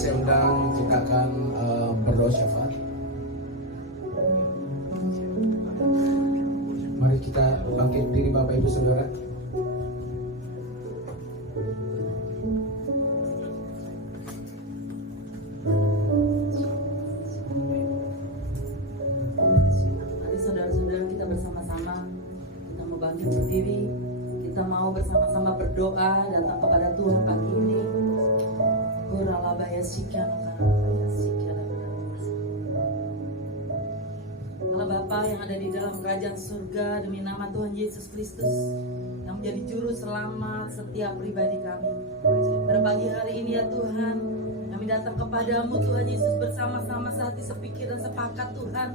saya undang kita akan berdoa syafaat. Mari kita bangkit diri Bapak Ibu Saudara. Mari saudara-saudara kita bersama-sama, kita mau bangkit berdiri, kita mau bersama-sama berdoa datang kepada Tuhan pagi ini. Allah Bapa yang ada di dalam kerajaan surga, demi nama Tuhan Yesus Kristus yang menjadi juru selamat setiap pribadi kami. Pada pagi hari ini ya Tuhan, kami datang kepadamu Tuhan Yesus bersama-sama sehati sepikir dan sepakat Tuhan.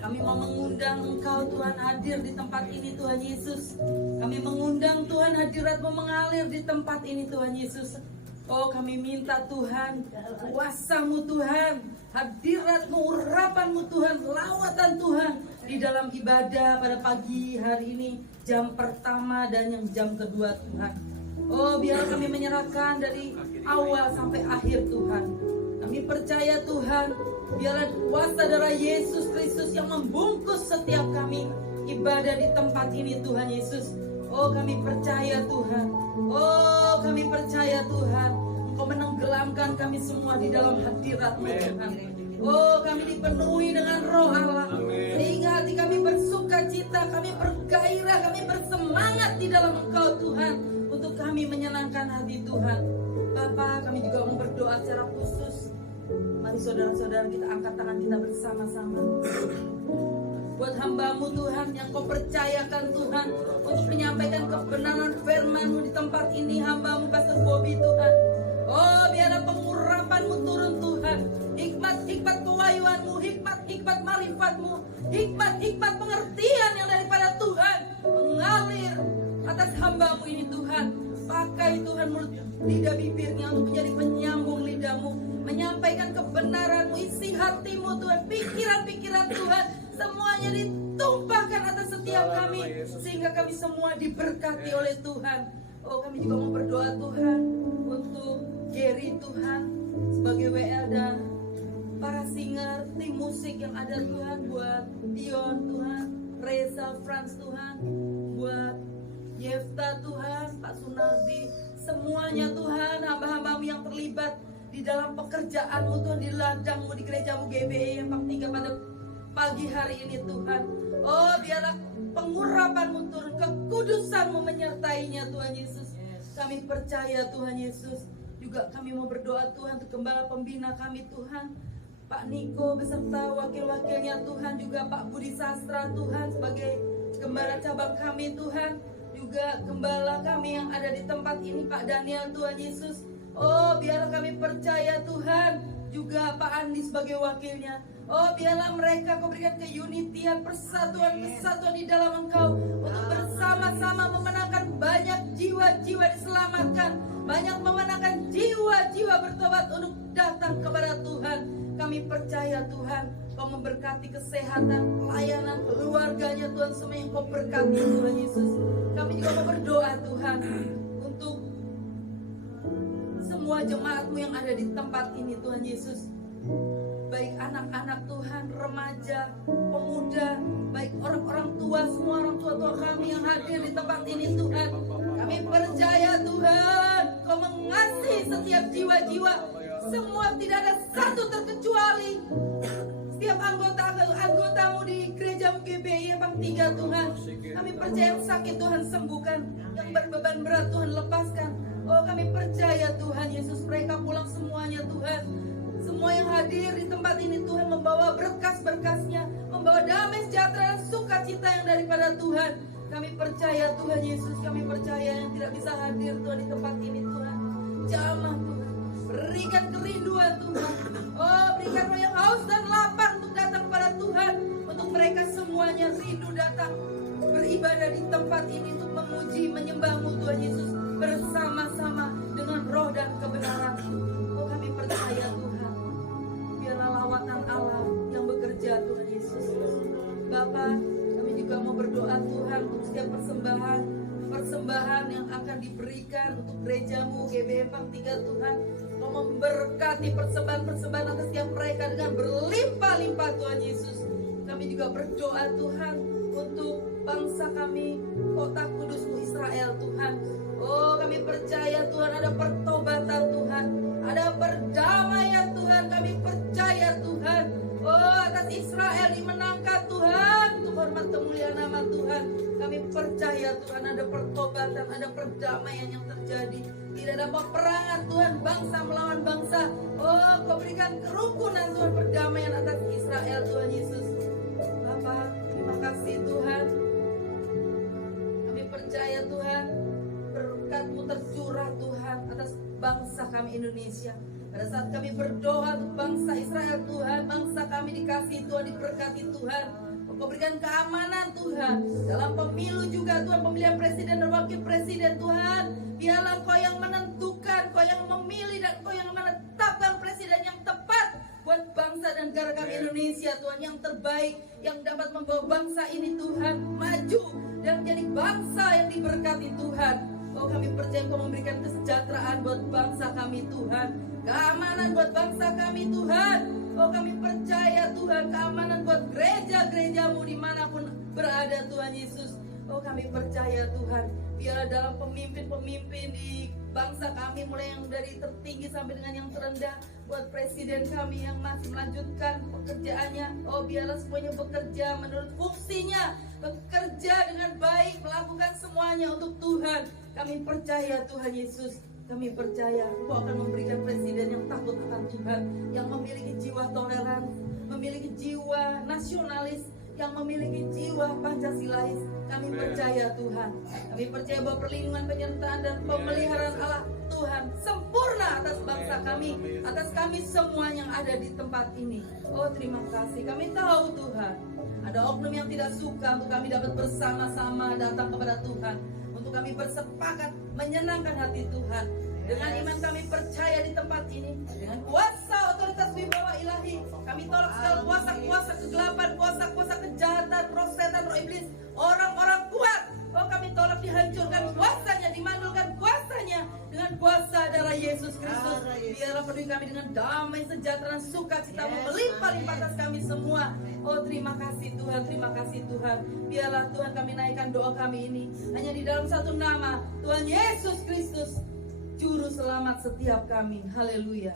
Kami mau mengundang Engkau Tuhan hadir di tempat ini Tuhan Yesus. Kami mengundang Tuhan hadirat-Mu mengalir di tempat ini Tuhan Yesus. Oh kami minta Tuhan kuasa-Mu Tuhan, hadirat-Mu, urapan-Mu Tuhan, lawatan Tuhan di dalam ibadah pada pagi hari ini, jam pertama dan yang jam kedua Tuhan. Oh biar kami menyerahkan dari awal sampai akhir Tuhan. Kami percaya Tuhan, biarlah kuasa darah Yesus Kristus yang membungkus setiap kami ibadah di tempat ini Tuhan Yesus. Oh kami percaya Tuhan, oh kami percaya Tuhan, Engkau menenggelamkan kami semua di dalam hadirat-Mu Tuhan. Oh kami dipenuhi dengan roh Allah, sehingga hati kami bersuka cita, kami bergairah, kami bersemangat di dalam Engkau Tuhan, untuk kami menyenangkan hati Tuhan. Bapa, kami juga mau berdoa secara khusus. Mari saudara-saudara kita angkat tangan kita bersama-sama. Buat hamba-Mu Tuhan yang Kau percayakan Tuhan untuk menyampaikan kebenaran firman-Mu di tempat ini, hamba-Mu Pastor Bobby Tuhan. Oh biarlah pengurapan-Mu turun Tuhan, hikmat-hikmat kewahyuan-Mu, hikmat-hikmat marifat-Mu, hikmat-hikmat pengertian yang daripada Tuhan mengalir atas hamba-Mu ini Tuhan. Pakai Tuhan mulut lidah bibirnya untuk menjadi penyambung lidah-Mu, menyampaikan kebenaran-Mu, isi hati-Mu Tuhan, pikiran-pikiran Tuhan, semuanya ditumpahkan atas setiap kami, sehingga kami semua diberkati oleh Tuhan. Oh kami juga mau berdoa Tuhan untuk Gary Tuhan sebagai WL dan para singer, tim musik yang ada Tuhan, buat Dion Tuhan, Reza Franz Tuhan, buat Yefta Tuhan, Pak Sunardi, semuanya Tuhan, hamba-hamba-Mu yang terlibat di dalam pekerjaan-Mu Tuhan, di ladang-Mu, di gereja-Mu GBI yang 3 pada pagi hari ini Tuhan. Oh biarlah pengurapan-Mu turun, kekudusan-Mu menyertainya Tuhan Yesus. Kami percaya Tuhan Yesus. Juga kami mau berdoa Tuhan untuk gembala pembina kami Tuhan, Pak Niko beserta wakil-wakilnya Tuhan, juga Pak Budi Sastra Tuhan sebagai gembala cabang kami Tuhan, juga gembala kami yang ada di tempat ini Pak Daniel Tuhan Yesus. Oh biarlah kami percaya Tuhan, juga Pak Andi sebagai wakilnya. Oh biarlah mereka Kau berikan keunitian, persatuan, kesatuan di dalam Engkau, untuk bersama-sama memenangkan banyak jiwa-jiwa diselamatkan, banyak memenangkan jiwa-jiwa bertobat untuk datang kepada Tuhan. Kami percaya Tuhan Kau memberkati kesehatan, pelayanan, keluarganya Tuhan, semua yang Kau berkati Tuhan Yesus. Kami juga mau berdoa Tuhan untuk semua jemaat-Mu yang ada di tempat ini Tuhan Yesus, baik anak-anak Tuhan, remaja, pemuda, baik orang-orang tua, semua orang tua-tua kami yang hadir di tempat ini Tuhan. Kami percaya Tuhan Kau mengasihi setiap jiwa-jiwa, semua tidak ada satu terkecuali. Setiap anggota-Mu di gereja GBI Bang 3 Tuhan, kami percaya yang sakit Tuhan sembuhkan, yang berbeban berat Tuhan lepaskan. Oh kami percaya Tuhan Yesus, mereka pulang semuanya Tuhan. Semua yang hadir di tempat ini Tuhan membawa berkas-berkasnya, membawa damai sejahtera dan sukacita yang daripada Tuhan. Kami percaya Tuhan Yesus, kami percaya yang tidak bisa hadir Tuhan di tempat ini Tuhan, jamah Tuhan, berikan kerinduan Tuhan. Oh berikan roh yang haus dan lapar untuk datang kepada Tuhan, untuk mereka semuanya rindu datang beribadah di tempat ini untuk memuji, menyembah-Mu Tuhan Yesus, bersama-sama dengan roh dan kebenaran. Oh kami percaya Tuhan, biarlah lawatan Allah yang bekerja Tuhan Yesus. Bapa, kami juga mau berdoa Tuhan untuk setiap persembahan yang akan diberikan untuk gereja-Mu GBI Pang 3 Tuhan. Kau Engkau memberkati persembahan-persembahan atas setiap mereka dengan berlimpah-limpah Tuhan Yesus. Kami juga berdoa Tuhan untuk bangsa kami, kota kudus-Mu Israel Tuhan. Oh, kami percaya Tuhan ada pertobatan Tuhan, ada perdamaian Tuhan. Kami percaya Tuhan, oh atas Israel dimenangkan Tuhan, untuk hormat kemuliaan nama Tuhan. Kami percaya Tuhan ada pertobatan, ada perdamaian yang terjadi. Tidak ada peperangan Tuhan, bangsa melawan bangsa. Oh, Kau berikan kerukunan Tuhan, perdamaian atas Israel Tuhan Yesus. Bapa, terima kasih Tuhan. Kami percaya Tuhan, berkat-Mu tercurah Tuhan atas bangsa kami Indonesia. Pada saat kami berdoa untuk bangsa Israel Tuhan, bangsa kami dikasihi Tuhan, diberkati Tuhan. Kau berikan keamanan Tuhan dalam pemilu juga Tuhan, pemilihan presiden dan wakil presiden Tuhan. Biarlah Kau yang menentukan, Kau yang memilih, dan Kau yang menetapkan presiden yang tepat buat bangsa dan negara kami Indonesia Tuhan, yang terbaik, yang dapat membawa bangsa ini Tuhan maju dan menjadi bangsa yang diberkati Tuhan. Oh, kami percaya Kau memberikan kesejahteraan buat bangsa kami Tuhan, keamanan buat bangsa kami Tuhan. Oh, kami percaya Tuhan, keamanan buat gereja-gereja-Mu dimanapun berada Tuhan Yesus. Oh, kami percaya Tuhan, biar dalam pemimpin-pemimpin di bangsa kami, mulai yang dari tertinggi sampai dengan yang terendah, buat presiden kami yang masih melanjutkan pekerjaannya, oh biarlah semuanya bekerja menurut fungsinya, bekerja dengan baik, melakukan semuanya untuk Tuhan. Kami percaya Tuhan Yesus, kami percaya Engkau akan memberikan presiden yang takut akan Tuhan, yang memiliki jiwa toleran, memiliki jiwa nasionalis, yang memiliki jiwa Pancasilais. Kami percaya Tuhan, kami percaya bahwa perlindungan, penyertaan, dan pemeliharaan Allah Tuhan sempurna atas bangsa kami, atas kami semua yang ada di tempat ini. Oh, terima kasih. Kami tahu Tuhan, ada oknum yang tidak suka untuk kami dapat bersama-sama datang kepada Tuhan, untuk kami bersepakat menyenangkan hati Tuhan. Dengan iman kami percaya di tempat ini, dengan kuasa otoritas wibawa ilahi, kami tolak segala kuasa-kuasa kegelapan, kuasa-kuasa kejahatan, roh setan, roh iblis, orang-orang kuat. Oh, kami tolak, dihancurkan kuasanya, dimandulkan kuasanya dengan kuasa darah Yesus Kristus. Biarlah penuhi kami dengan damai, sejahtera, sukacita melimpah-limpah atas kami semua. Oh, terima kasih Tuhan, terima kasih Tuhan. Biarlah Tuhan kami naikkan doa kami ini hanya di dalam satu nama, Tuhan Yesus Kristus, Juru Selamat setiap kami. Haleluya.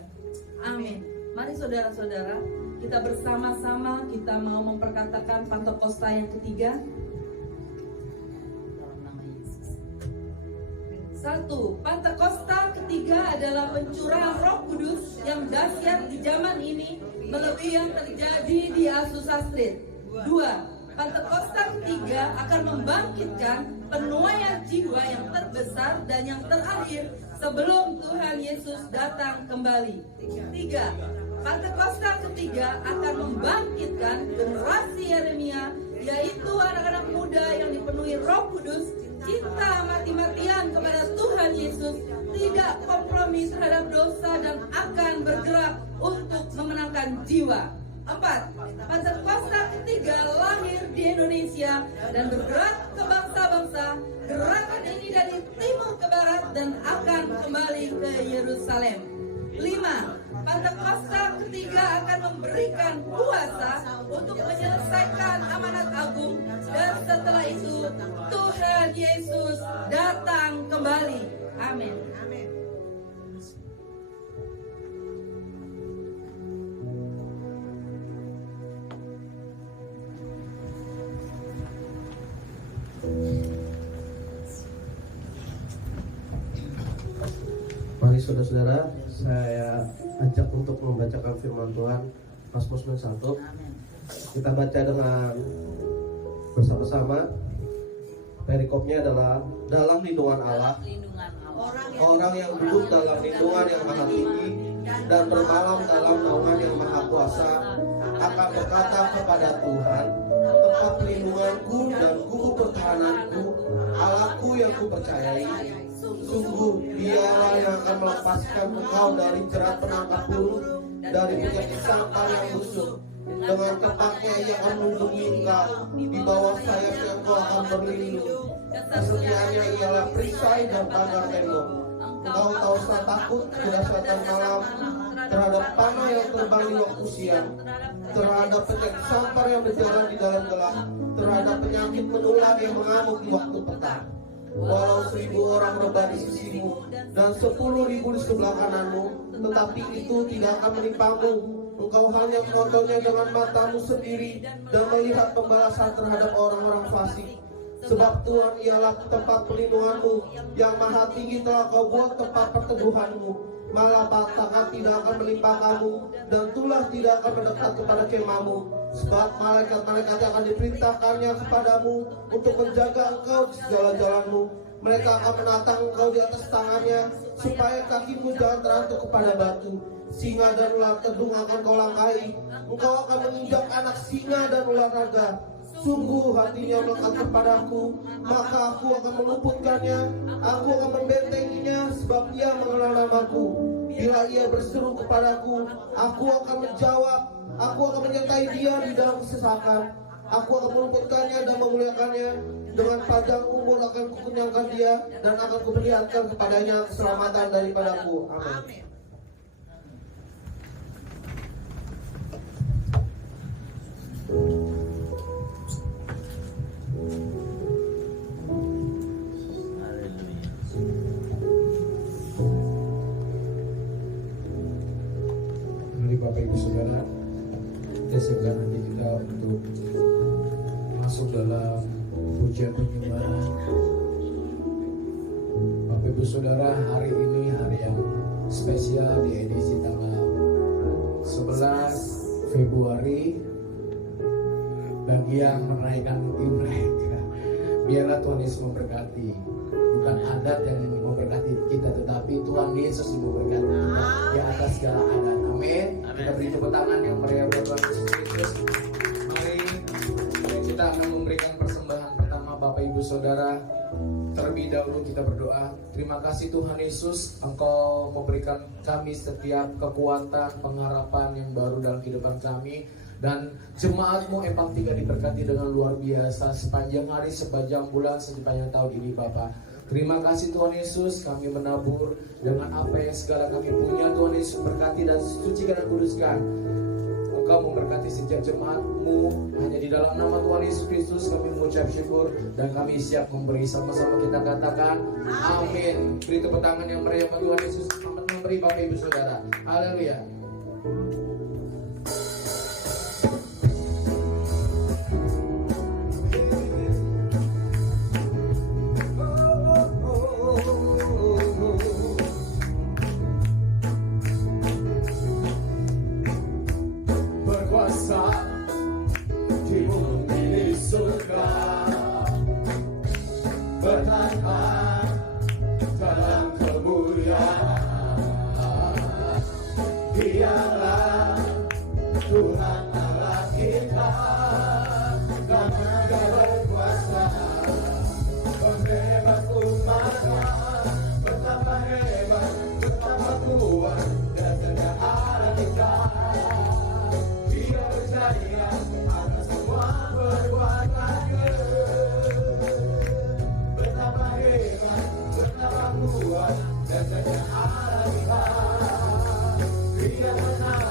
Amin. Mari saudara-saudara, kita bersama-sama kita mau memperkatakan Pentakosta yang ketiga. Dalam nama Yesus. 1. Pentakosta ketiga adalah pencurahan Roh Kudus yang dahsyat di zaman ini, melebihi yang terjadi di Azusa Street. 2. Pentakosta ketiga akan membangkitkan penuaian jiwa yang terbesar dan yang terakhir sebelum Tuhan Yesus datang kembali. 3. Pentakosta ketiga akan membangkitkan generasi Yeremia, yaitu anak-anak muda yang dipenuhi Roh Kudus, cinta mati-matian kepada Tuhan Yesus, tidak kompromi terhadap dosa, dan akan bergerak untuk memenangkan jiwa. 4. Pentakosta ketiga lahir di Indonesia dan bergerak ke bangsa-bangsa. Gerakan ini dari timur ke barat dan akan kembali ke Yerusalem. 5. Pentakosta ketiga akan memberikan kuasa untuk menyelesaikan amanat agung, dan setelah itu Tuhan Yesus datang kembali. Amin. Mari saudara-saudara, saya ajak untuk membacakan firman Tuhan, Mazmur 91. Kita baca dengan bersama-sama. Perikopnya adalah dalam lindungan Allah. Orang yang duduk dalam lindungan yang maha tinggi dan bermalam dalam naungan yang maha kuasa akan berkata kepada Tuhan, tempat pelindunganku dan guru pertahananku, Allahku yang kupercayai. Sungguh dialah yang akan melepaskan engkau dari jerat penangkap burung, dari penyakit sangkar yang busuk. Dengan tepatnya ia akan melindungi engkau, di bawah sayapnya engkau akan berlindung. Kesetiaannya ialah perisai dan pagar tembok. Engkau tahu rasa takut berdasarkan malam, terhadap panah yang terbang di waktu siang, terhadap penyakit sampar yang berjalan di dalam gelap, terhadap penyakit menular yang mengamuk di waktu petang. Walau 1000 orang rebah di sisimu dan 10.000 di sebelah kananmu, tetapi itu tidak akan menimpamu. Engkau hanya menontonnya dengan matamu sendiri dan melihat pembalasan terhadap orang-orang fasik. Sebab Tuhan ialah tempat perlindunganmu, yang maha tinggi telah kau buat tempat perteduhanmu. Malah malapetaka tidak akan menimpa kamu, dan tulah tidak akan mendekat kepada kemahmu. Sebab malaikat-malaikat yang akan diperintahkannya kepadamu untuk menjaga engkau di segala jalanmu. Mereka akan menatang engkau di atas tangannya, supaya kakimu jangan terantuk kepada batu. Singa dan ular tedung akan kau langkahi. Engkau akan menginjak anak singa dan ular naga. Sungguh hatinya melekat kepadaku, maka aku akan meluputkannya. Aku akan membentenginya, sebab ia mengenal namaku. Bila ia berseru kepadaku, aku akan menjawab. Aku akan menyertai dia di dalam kesesakan. Aku akan meluputkannya dan memuliakannya. Dengan panjang umur akan kukenyangkan dia, dan akan kuperlihatkan kepadanya keselamatan daripadaku. Amin. Mari Bapak Ibu Saudara, kita siapkan nanti kita untuk masuk dalam pujian penyembahan. Bapak Ibu Saudara, hari ini hari yang spesial di edisi tanggal 11 Februari. Bagi yang menaikkan Imlek, biarlah Tuhan Yesus memberkati. Bukan adat yang memberkati kita, tetapi Tuhan Yesus yang memberkati kita di atas segala adat. Amin. Kita beri tepuk tangan yang meriah buat Tuhan Yesus Kristus. Mari kita akan memberikan persembahan pertama, Bapak Ibu Saudara. Terlebih dahulu kita berdoa. Terima kasih Tuhan Yesus, Engkau memberikan kami setiap kekuatan, pengharapan yang baru dalam kehidupan kami. Dan jemaat-Mu Empang 3 diberkati dengan luar biasa sepanjang hari, sepanjang bulan, sepanjang tahun ini Bapak. Terima kasih Tuhan Yesus, kami menabur dengan apa yang segala kami punya. Tuhan Yesus berkati dan sucikan dan kuduskan. Engkau memberkati setiap jemaat-Mu. Hanya di dalam nama Tuhan Yesus Kristus kami mengucap syukur, dan kami siap memberi. Sama-sama kita katakan amin. Beri tepuk tangan yang meriah Tuhan Yesus. Selamat memberi Bapak Ibu Saudara. Haleluya. Berkuasa di bumi di surga, bertahan dalam kemuliaan. Dialah Tuhan Allah kita, karena Dia berkuasa menghebat umat-Nya. Betapa hebat, betapa kuat dasarnya ada kita. Dia percaya atas semua perbuatannya. Betapa hebat, betapa kuat dasarnya ada kita. Dia menang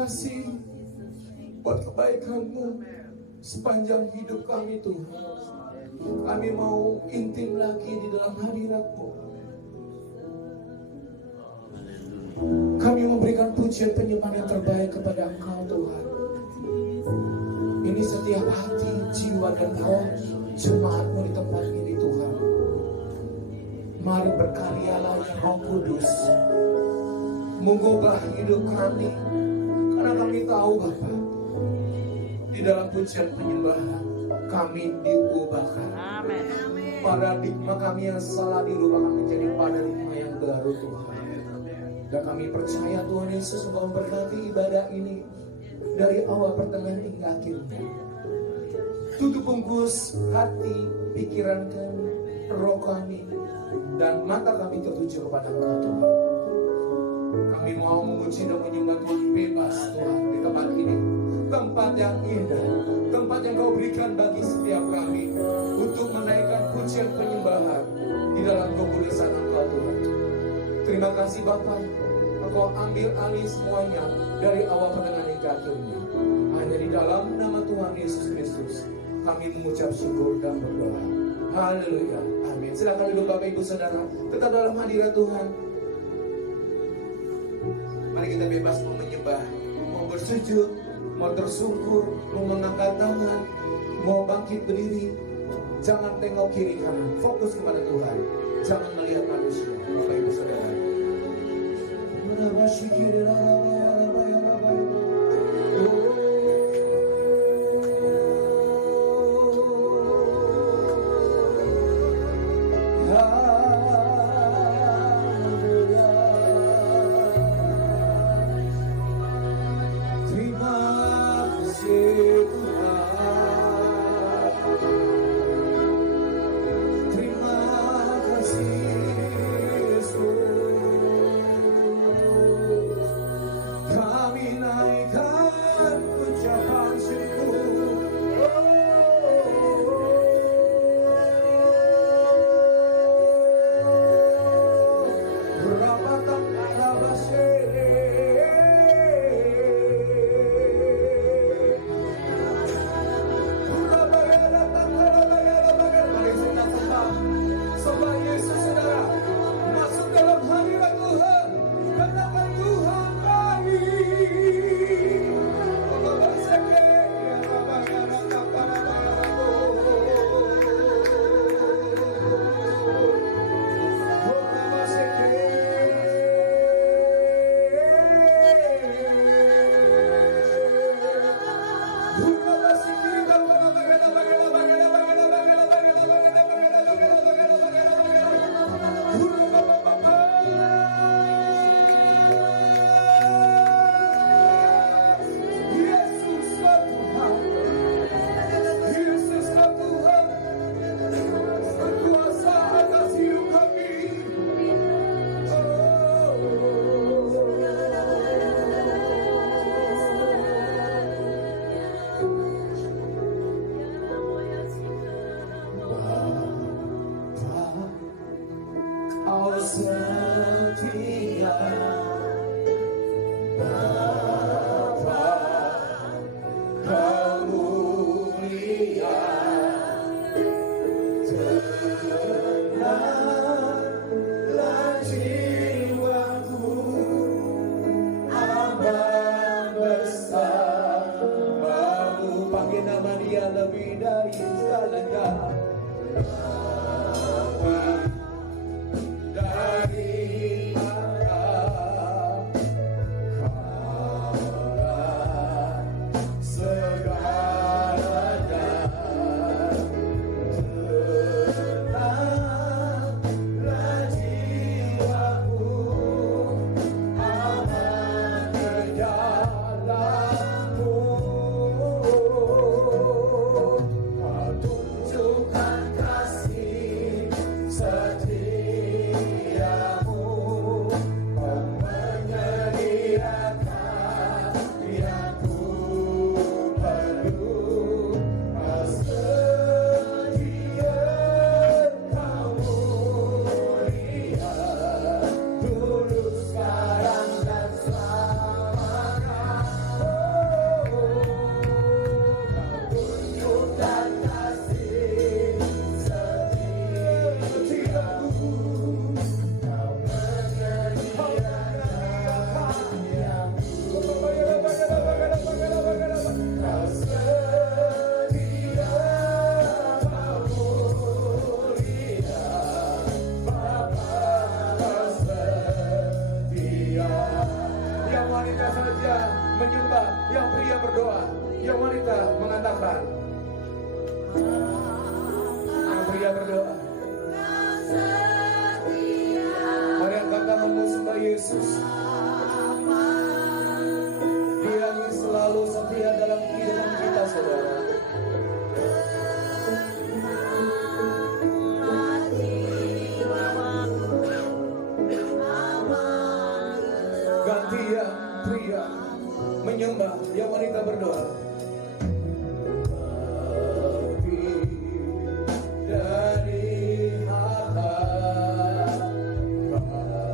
kasih buat kebaikan-Mu sepanjang hidup kami Tuhan. Kami mau intim lagi di dalam hadirat-Mu. Kami memberikan pujian penyembahan yang terbaik kepada Engkau Tuhan. Ini setiap hati, jiwa dan roh jemaat-Mu di tempat ini Tuhan. Mari berkaryalah ya Roh Kudus, mengubah hidup kami. Karena kami tahu Bapa, di dalam pujian penyembahan kami diubahkan. Amin. Paradigma kami yang salah dirubahkan menjadi paradigma yang baru Tuhan. Dan kami percaya Tuhan Yesus Engkau memberkati ibadah ini dari awal pertengahan hingga akhirnya. Tutup bungkus hati, pikiran kami, roh kami, dan mata kami tertuju kepada Engkau Tuhan. Kami mau memuji dan menyembah Tuhan bebas Tuhan di tempat ini. Tempat yang indah, tempat yang Kau berikan bagi setiap kami untuk menaikkan pujian penyembahan di dalam kekudusan Engkau Tuhan. Terima kasih Bapa, Engkau ambil alih semuanya dari awal pertengahan hingga akhirnya. Hanya di dalam nama Tuhan Yesus Kristus kami mengucap syukur dan berdoa. Haleluya, amin. Silakan duduk Bapak Ibu Saudara, tetap dalam hadirat Tuhan. Mari kita bebas mau menyembah, mau bersujud, mau tersungkur, mau mengangkat tangan, mau bangkit berdiri. Jangan tengok kiri kanan, fokus kepada Tuhan. Jangan melihat manusia, Bapak Ibu Saudara. Tunjukkan kasih persilakan. Yang pria berdoa. Mari angkat tanganmu sembah Yesus. Dia yang selalu setia dalam kehidupan kita, saudara. Ganti yang pria menyembah, yang wanita berdoa. Lebih dari harta, kaulah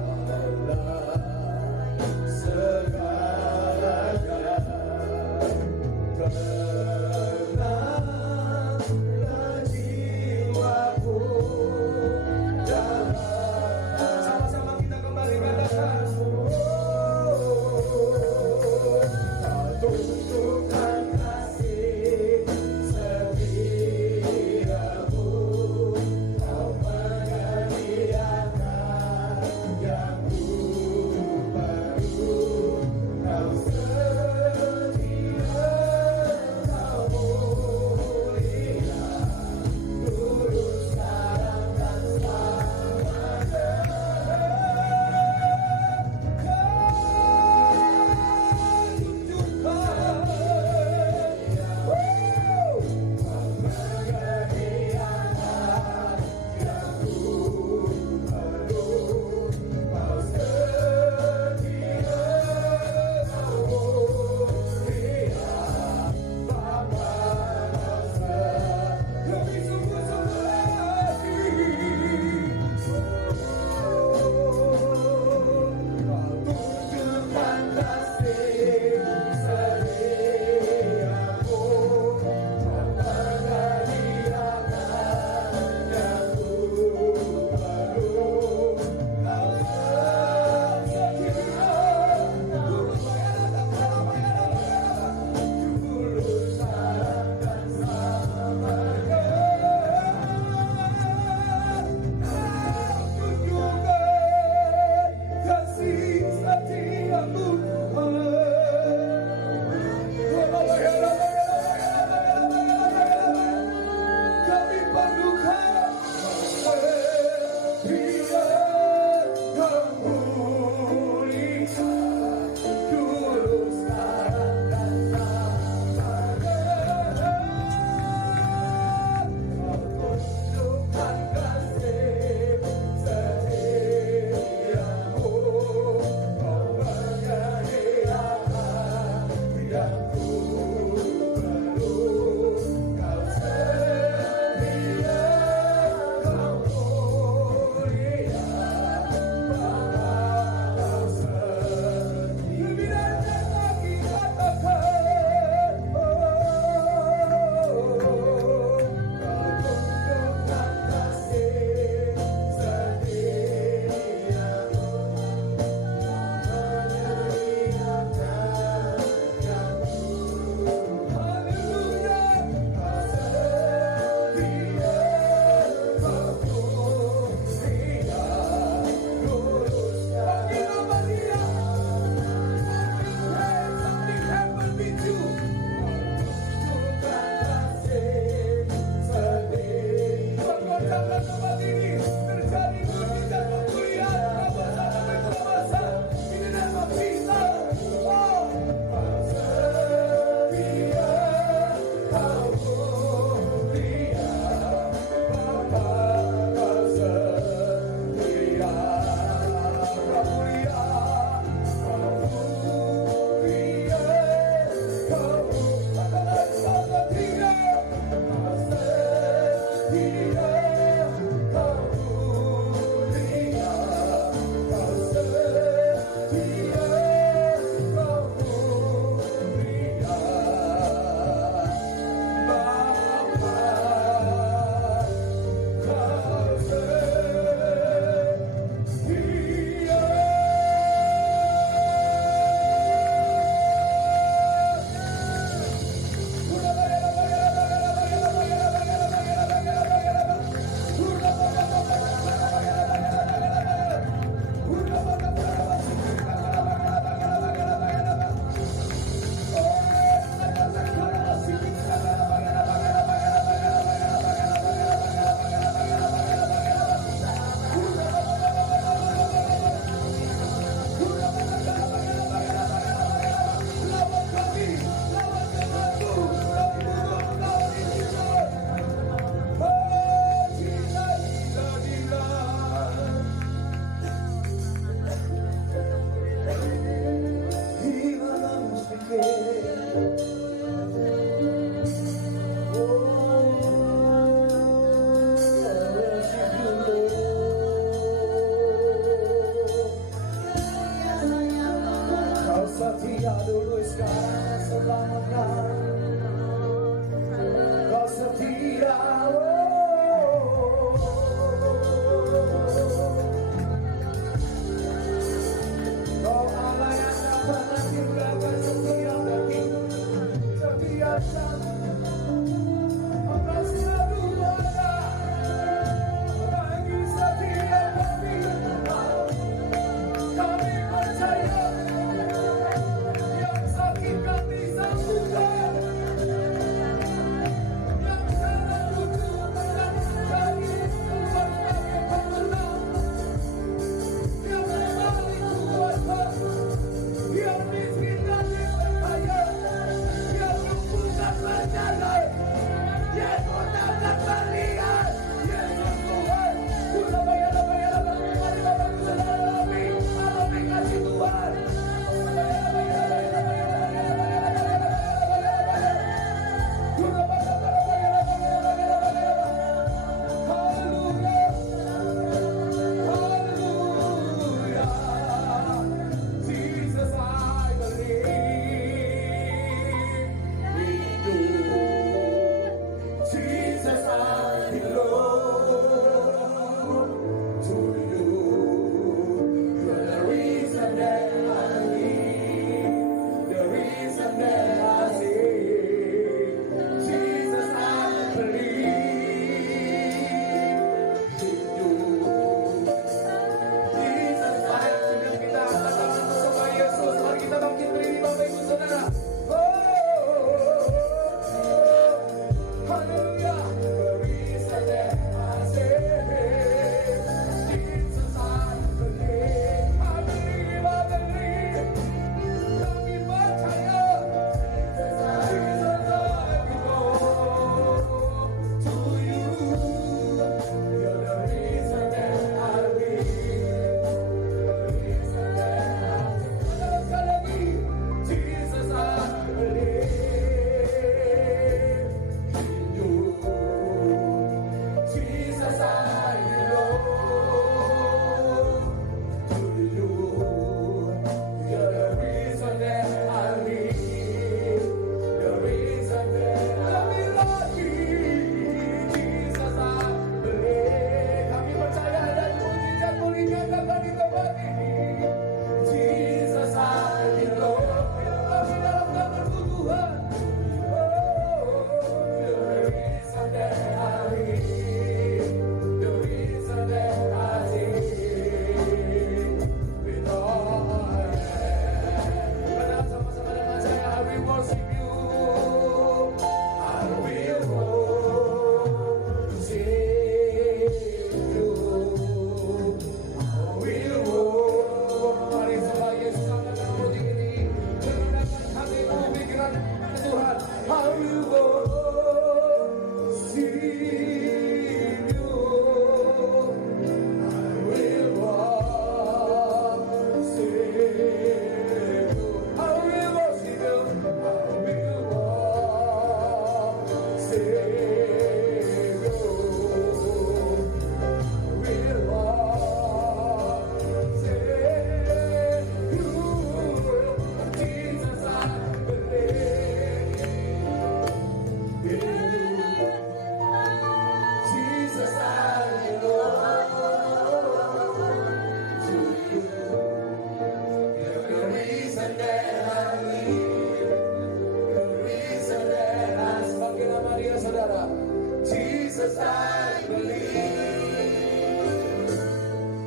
Jesus, I believe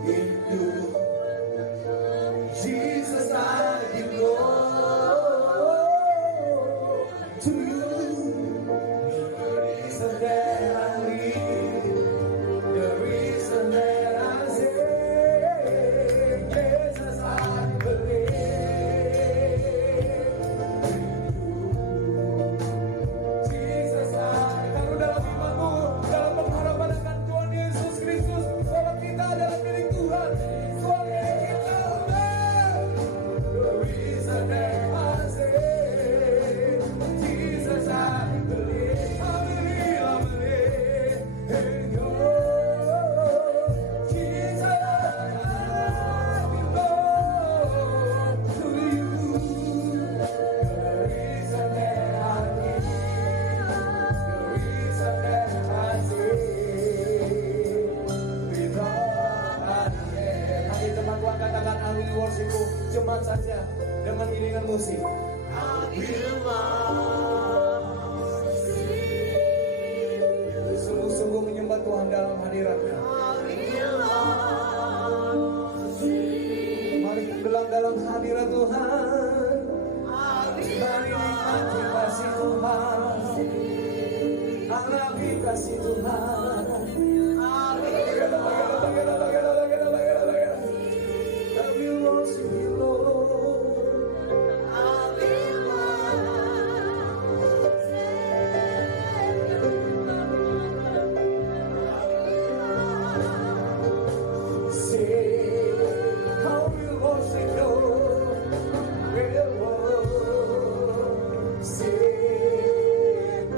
in you. Jesus, I give glory to you. The reason that I live, the reason that I say, Jesus, I believe in you. Jesus, I. Kalau dalam imanmu, dalam pengharapan akan Tuhan Yesus Kristus, bahwa kita adalah milik Tuhan. Tuhan milik kita. The reason that I say, Jesus, I believe, I believe in you. Jesus, I belong to you. The reason that I live, the reason that I say, with all I am. Hai teman Tuhan, katakan I will worship you. Cuman saja dengan iringan musik. I will worship. Sungguh-sungguh menyembah Tuhan dalam hadiratnya. Mari tenggelam dalam hadirat Tuhan. Mari nikmati kasih Tuhan. Alami kasih Tuhan. I will worship you, Lord. Say, I will worship you, Lord. Say,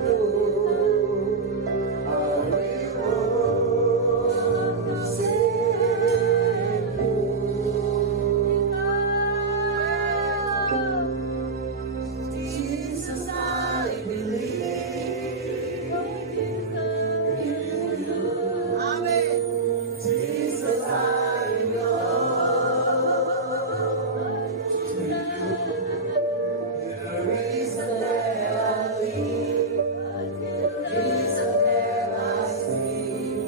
Lord, I will worship you. Jesus, I believe in you. Amen. Jesus, I belong to you. The reason that I live, the reason that I see.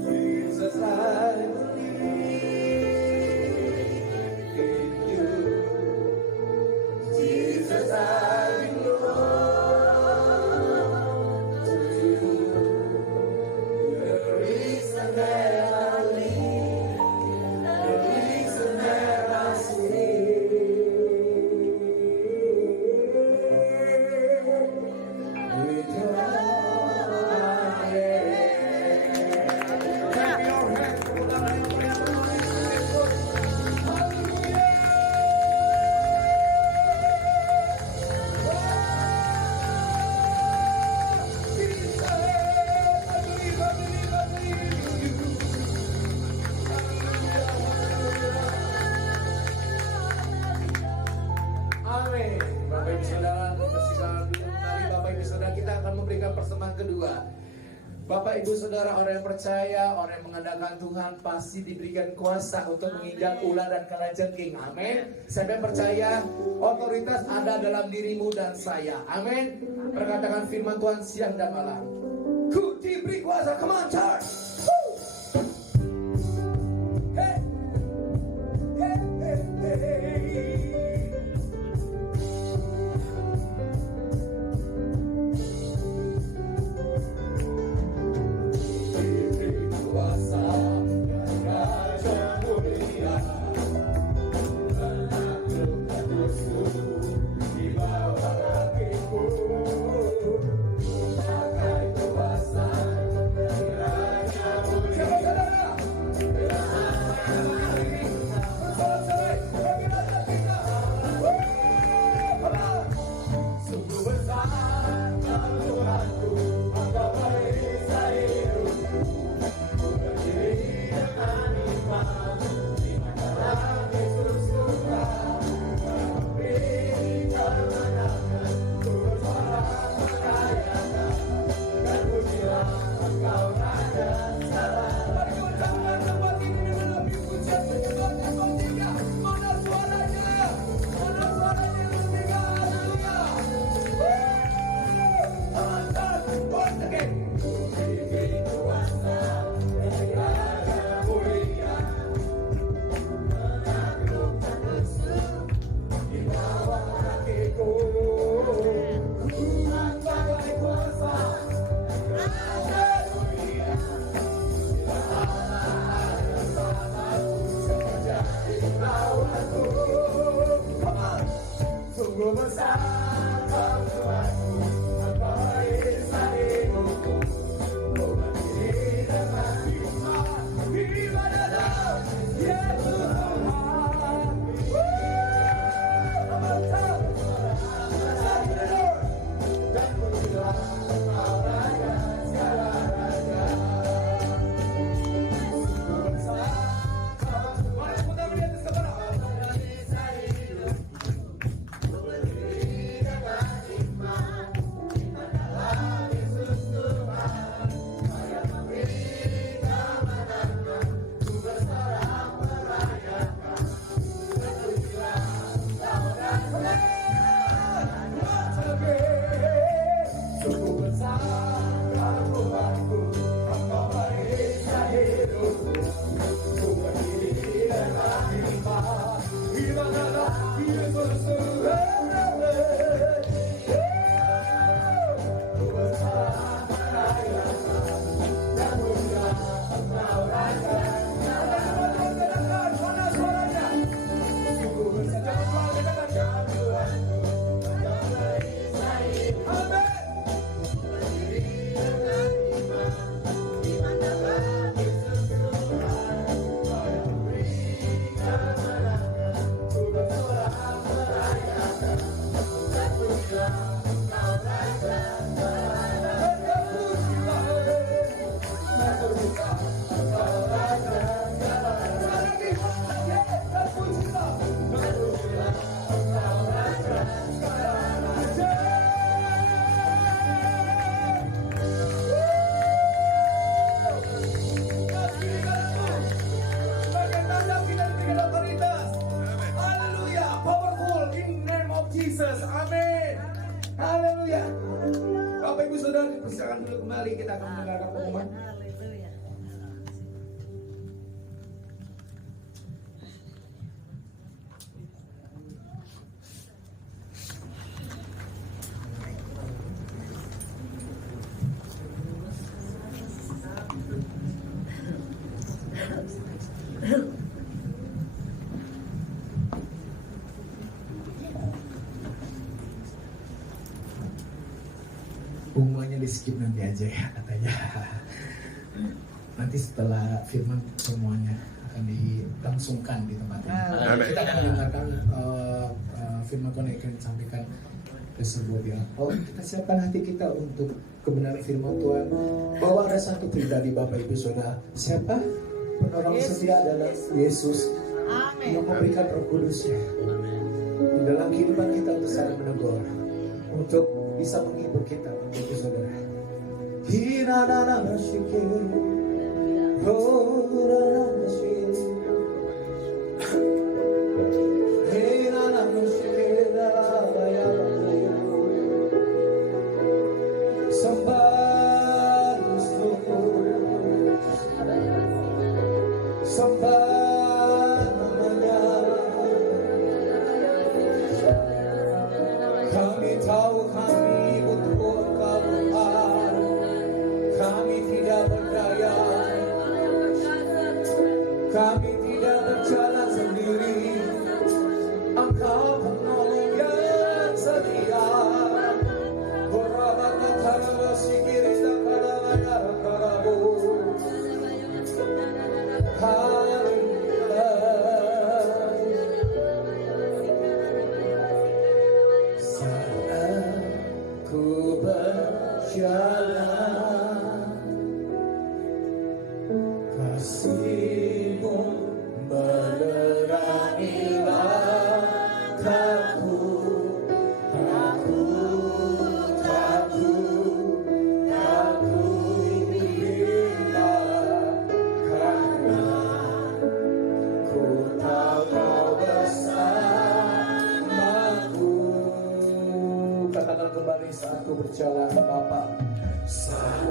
Jesus, I believe in you. Jesus, I belong to you. The reason that I live, the reason that I see. With your clap your hands. Amin. Bapak Ibu Saudara, kita silakan duduk kembali. Bapak Ibu Saudara, kita akan memberikan persembahan kedua. Bapak Ibu Saudara, orang yang percaya, orang yang mengandalkan Tuhan pasti diberikan kuasa untuk menginjak ular dan kalajengking. Amin. Siapa yang percaya, otoritas ada dalam dirimu dan saya. Amin. Perkatakan firman Tuhan siang dan malam. Ku diberi kuasa. Come on, church. Woo. Hey. Hey, hey, hey. Diberi kuasa dan raja mulia, menaklukkan musuh di bawah kakiku. Pakai kuasa dan raja mulia. tahan dulu kembali, kita akan mendengarkan pengumuman. Haleluya. Pengumumannya di skip nanti aja ya katanya. Nanti setelah firman semuanya akan dilangsungkan di tempat ini. Amin. Kita akan mendengarkan firman Tuhan yang akan disampaikan ke sebuah bilang. Oh, kita siapkan hati kita untuk kebenaran firman Tuhan. Bahwa ada satu pribadi Bapak Ibu Saudara. Siapa? Penolong setia adalah Yesus yang memberikan Roh Kudusnya di dalam kehidupan kita untuk saling menegur, untuk bisa menghibur kita, Bapak Ibu Saudara. Hinana nasyiki, horana nasyiki, hinana nasyiki, dalabaya bayu, sembah Kristus, sembah namanya. Kami tahu kami butuh Engkau Tuhan. Kami tidak berdaya, kami tidak berjalan sendiri. Engkau penolong yang setia. Korabat antara sikiri dan karaya karabu. Haleluya. Saat ku berjalan, kasih-Mu menerangi langkahku. Aku takut bila karena ku tahu Kau bersamaku. Katakan kembali saat ku berjalan, Bapa. Saat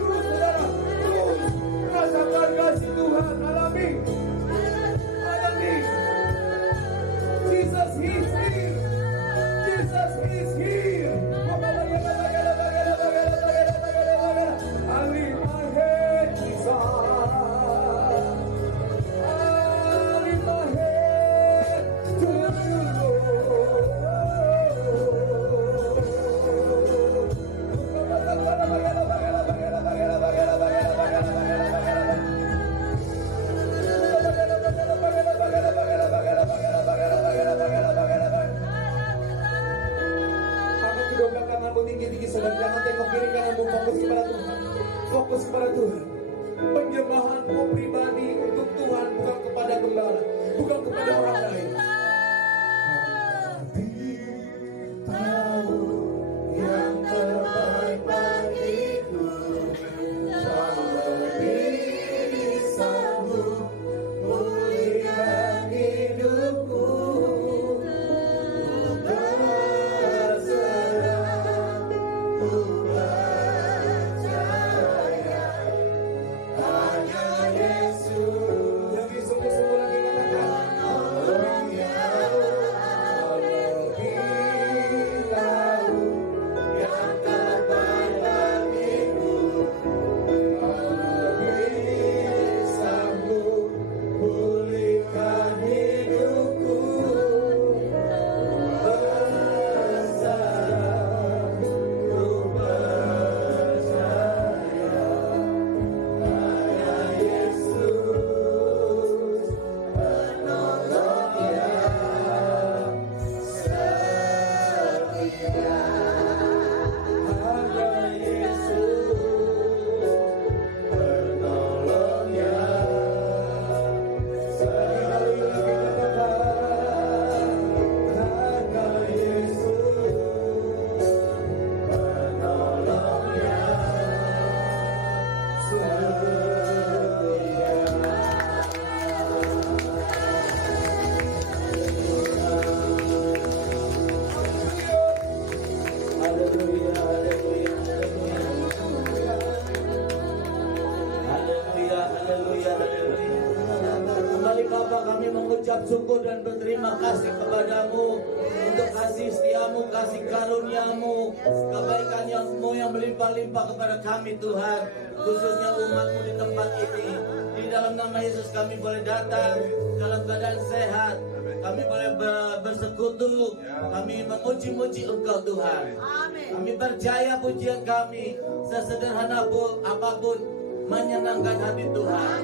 Terus saudara, terus rasakan kasih Tuhan. Alami. Alami. Jesus is here. Jesus is here. I lift my head, Jesus. I lift my head to you, Angkat kedua belah tanganmu tinggi-tinggi, saudara. Jangan tengok kiri kananmu, fokus kepada Tuhan. Fokus kepada Tuhan. Penyembahanmu pribadi untuk Tuhan, bukan kepada gembala, bukan kepada orang lain. Tahu yang terbaik bagiku, lebih sanggup pulihkan hidupku. Berserah, ku percaya hanya Yesus. Yang disungguh-sungguh lagi katakan, tolongnya lebih tahu yang terbaik bagiku, lebih sanggup pulihkan hidupku. Berserah, ku percaya hanya Yesus penolongnya setia. Hanya Yesus penolongnya setia. Hanya Yesus penolongnya Haleluya, haleluya, haleluya, haleluya, haleluya. Kembali Bapa, kami mengucap syukur dan berterima kasih kepadamu untuk kasih setiamu, kasih karuniamu, kebaikan yang melimpah-limpah kepada kami Tuhan, khususnya umatmu di tempat ini. Di dalam nama Yesus kami boleh datang dalam keadaan sehat, kami boleh bersekutu, kami memuji-muji Engkau Tuhan. Kami percaya pujian kami sesederhana pun apapun menyenangkan hati Tuhan.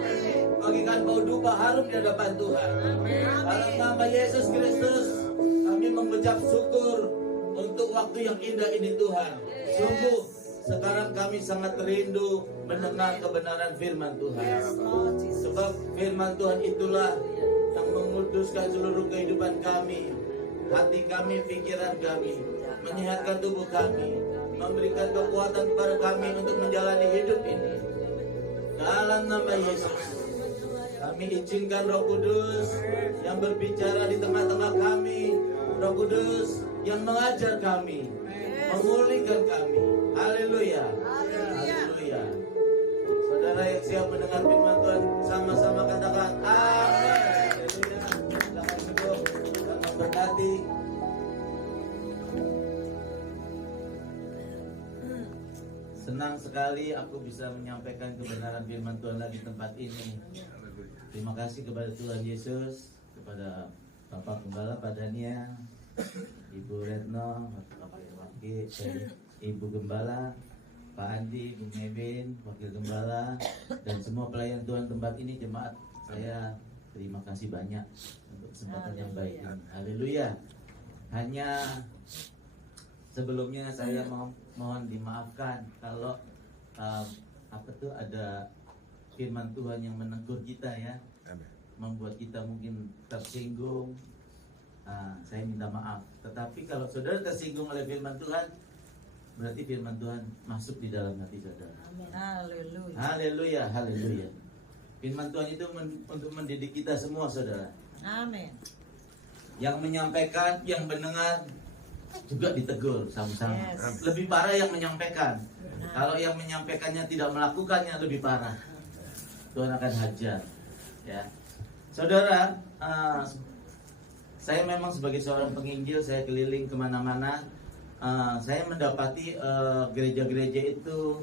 Bagikan bau dupa harum di hadapan Tuhan. Dalam nama Yesus Kristus kami mengucap syukur untuk waktu yang indah ini Tuhan. Sungguh sekarang kami sangat rindu mendengar kebenaran firman Tuhan. Sebab firman Tuhan itulah yang menguduskan seluruh kehidupan kami, hati kami, pikiran kami, menyehatkan tubuh kami, memberikan kekuatan kepada kami untuk menjalani hidup ini. Dalam nama Yesus kami izinkan Roh Kudus yang berbicara di tengah-tengah kami, Roh Kudus yang mengajar kami, memulihkan kami. Haleluya, haleluya. Saudara yang siap mendengar firman Tuhan, sama-sama katakan amin. Silakan duduk, selamat berkati. Senang sekali aku bisa menyampaikan kebenaran firman Tuhan lagi di tempat ini. Terima kasih kepada Tuhan Yesus, kepada Bapak Gembala Pak Dania, Ibu Retno, Bapak Wakil, Ibu Gembala, Pak Andi, Bu Mebin, Wakil Gembala, dan semua pelayan Tuhan tempat ini, jemaat. Saya terima kasih banyak untuk kesempatan yang baik ini. Haleluya. Hanya sebelumnya saya mohon dimaafkan kalau ada firman Tuhan yang menegur kita ya, membuat kita mungkin tersinggung. Saya minta maaf. Tetapi kalau saudara tersinggung oleh firman Tuhan, berarti firman Tuhan masuk di dalam hati saudara. Amin. Haleluya. Haleluya, haleluya. Firman Tuhan itu untuk mendidik kita semua saudara. Amin. Yang menyampaikan, yang mendengar, juga ditegur sama-sama. Lebih parah yang menyampaikan. Kalau yang menyampaikannya tidak melakukannya lebih parah. Tuhan akan hajar. Ya, saudara, saya memang sebagai seorang penginjil, saya keliling kemana-mana. Saya mendapati gereja-gereja itu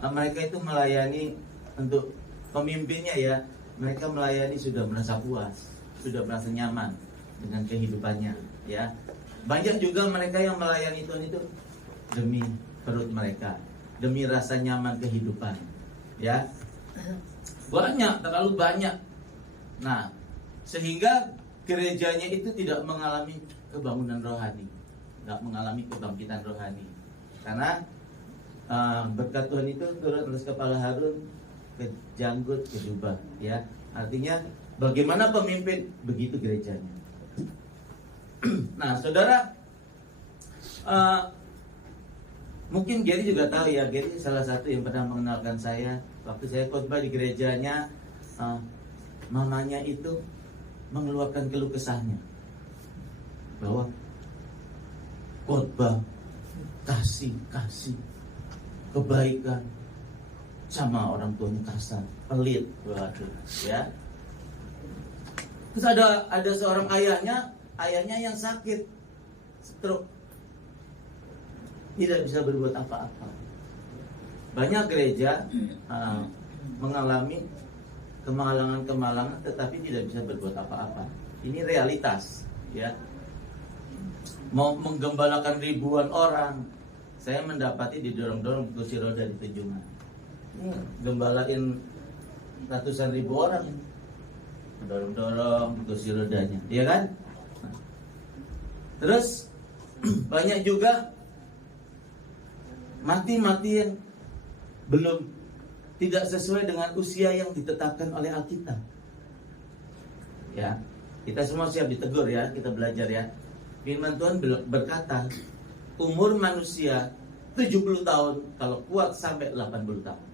mereka itu melayani untuk pemimpinnya ya. Mereka melayani sudah merasa puas, sudah merasa nyaman dengan kehidupannya. Ya, banyak juga mereka yang melayani Tuhan itu demi perut mereka, demi rasa nyaman kehidupan. Ya, banyak, terlalu banyak. Nah, sehingga gerejanya itu tidak mengalami kebangunan rohani, nggak mengalami kebangkitan rohani, karena berkat Tuhan itu turun atas kepala Harun, ke janggut, ke jubah. Ya, artinya bagaimana pemimpin, begitu gerejanya. Nah, saudara, mungkin Gary juga tahu ya, Gary salah satu yang pernah mengenalkan saya. Waktu saya khotbah di gerejanya, mamanya itu mengeluarkan keluh kesahnya bahwa khotbah kasih kebaikan sama orang tuanya kasar, pelit, waduh, ya. Terus ada seorang ayahnya yang sakit stroke, tidak bisa berbuat apa-apa. Banyak gereja mengalami kemalangan tetapi tidak bisa berbuat apa-apa. Ini realitas, ya. Mau menggembalakan ribuan orang, saya mendapati didorong-dorong kursi roda di Tunjungan. Gembalain ratusan ribu orang, dorong-dorong kursi rodanya, ya kan? Nah, terus banyak juga mati-matian belum tidak sesuai dengan usia yang ditetapkan oleh Alkitab. Ya, kita semua siap ditegur ya, kita belajar ya. Firman Tuhan berkata, umur manusia 70 tahun, kalau kuat sampai 80 tahun.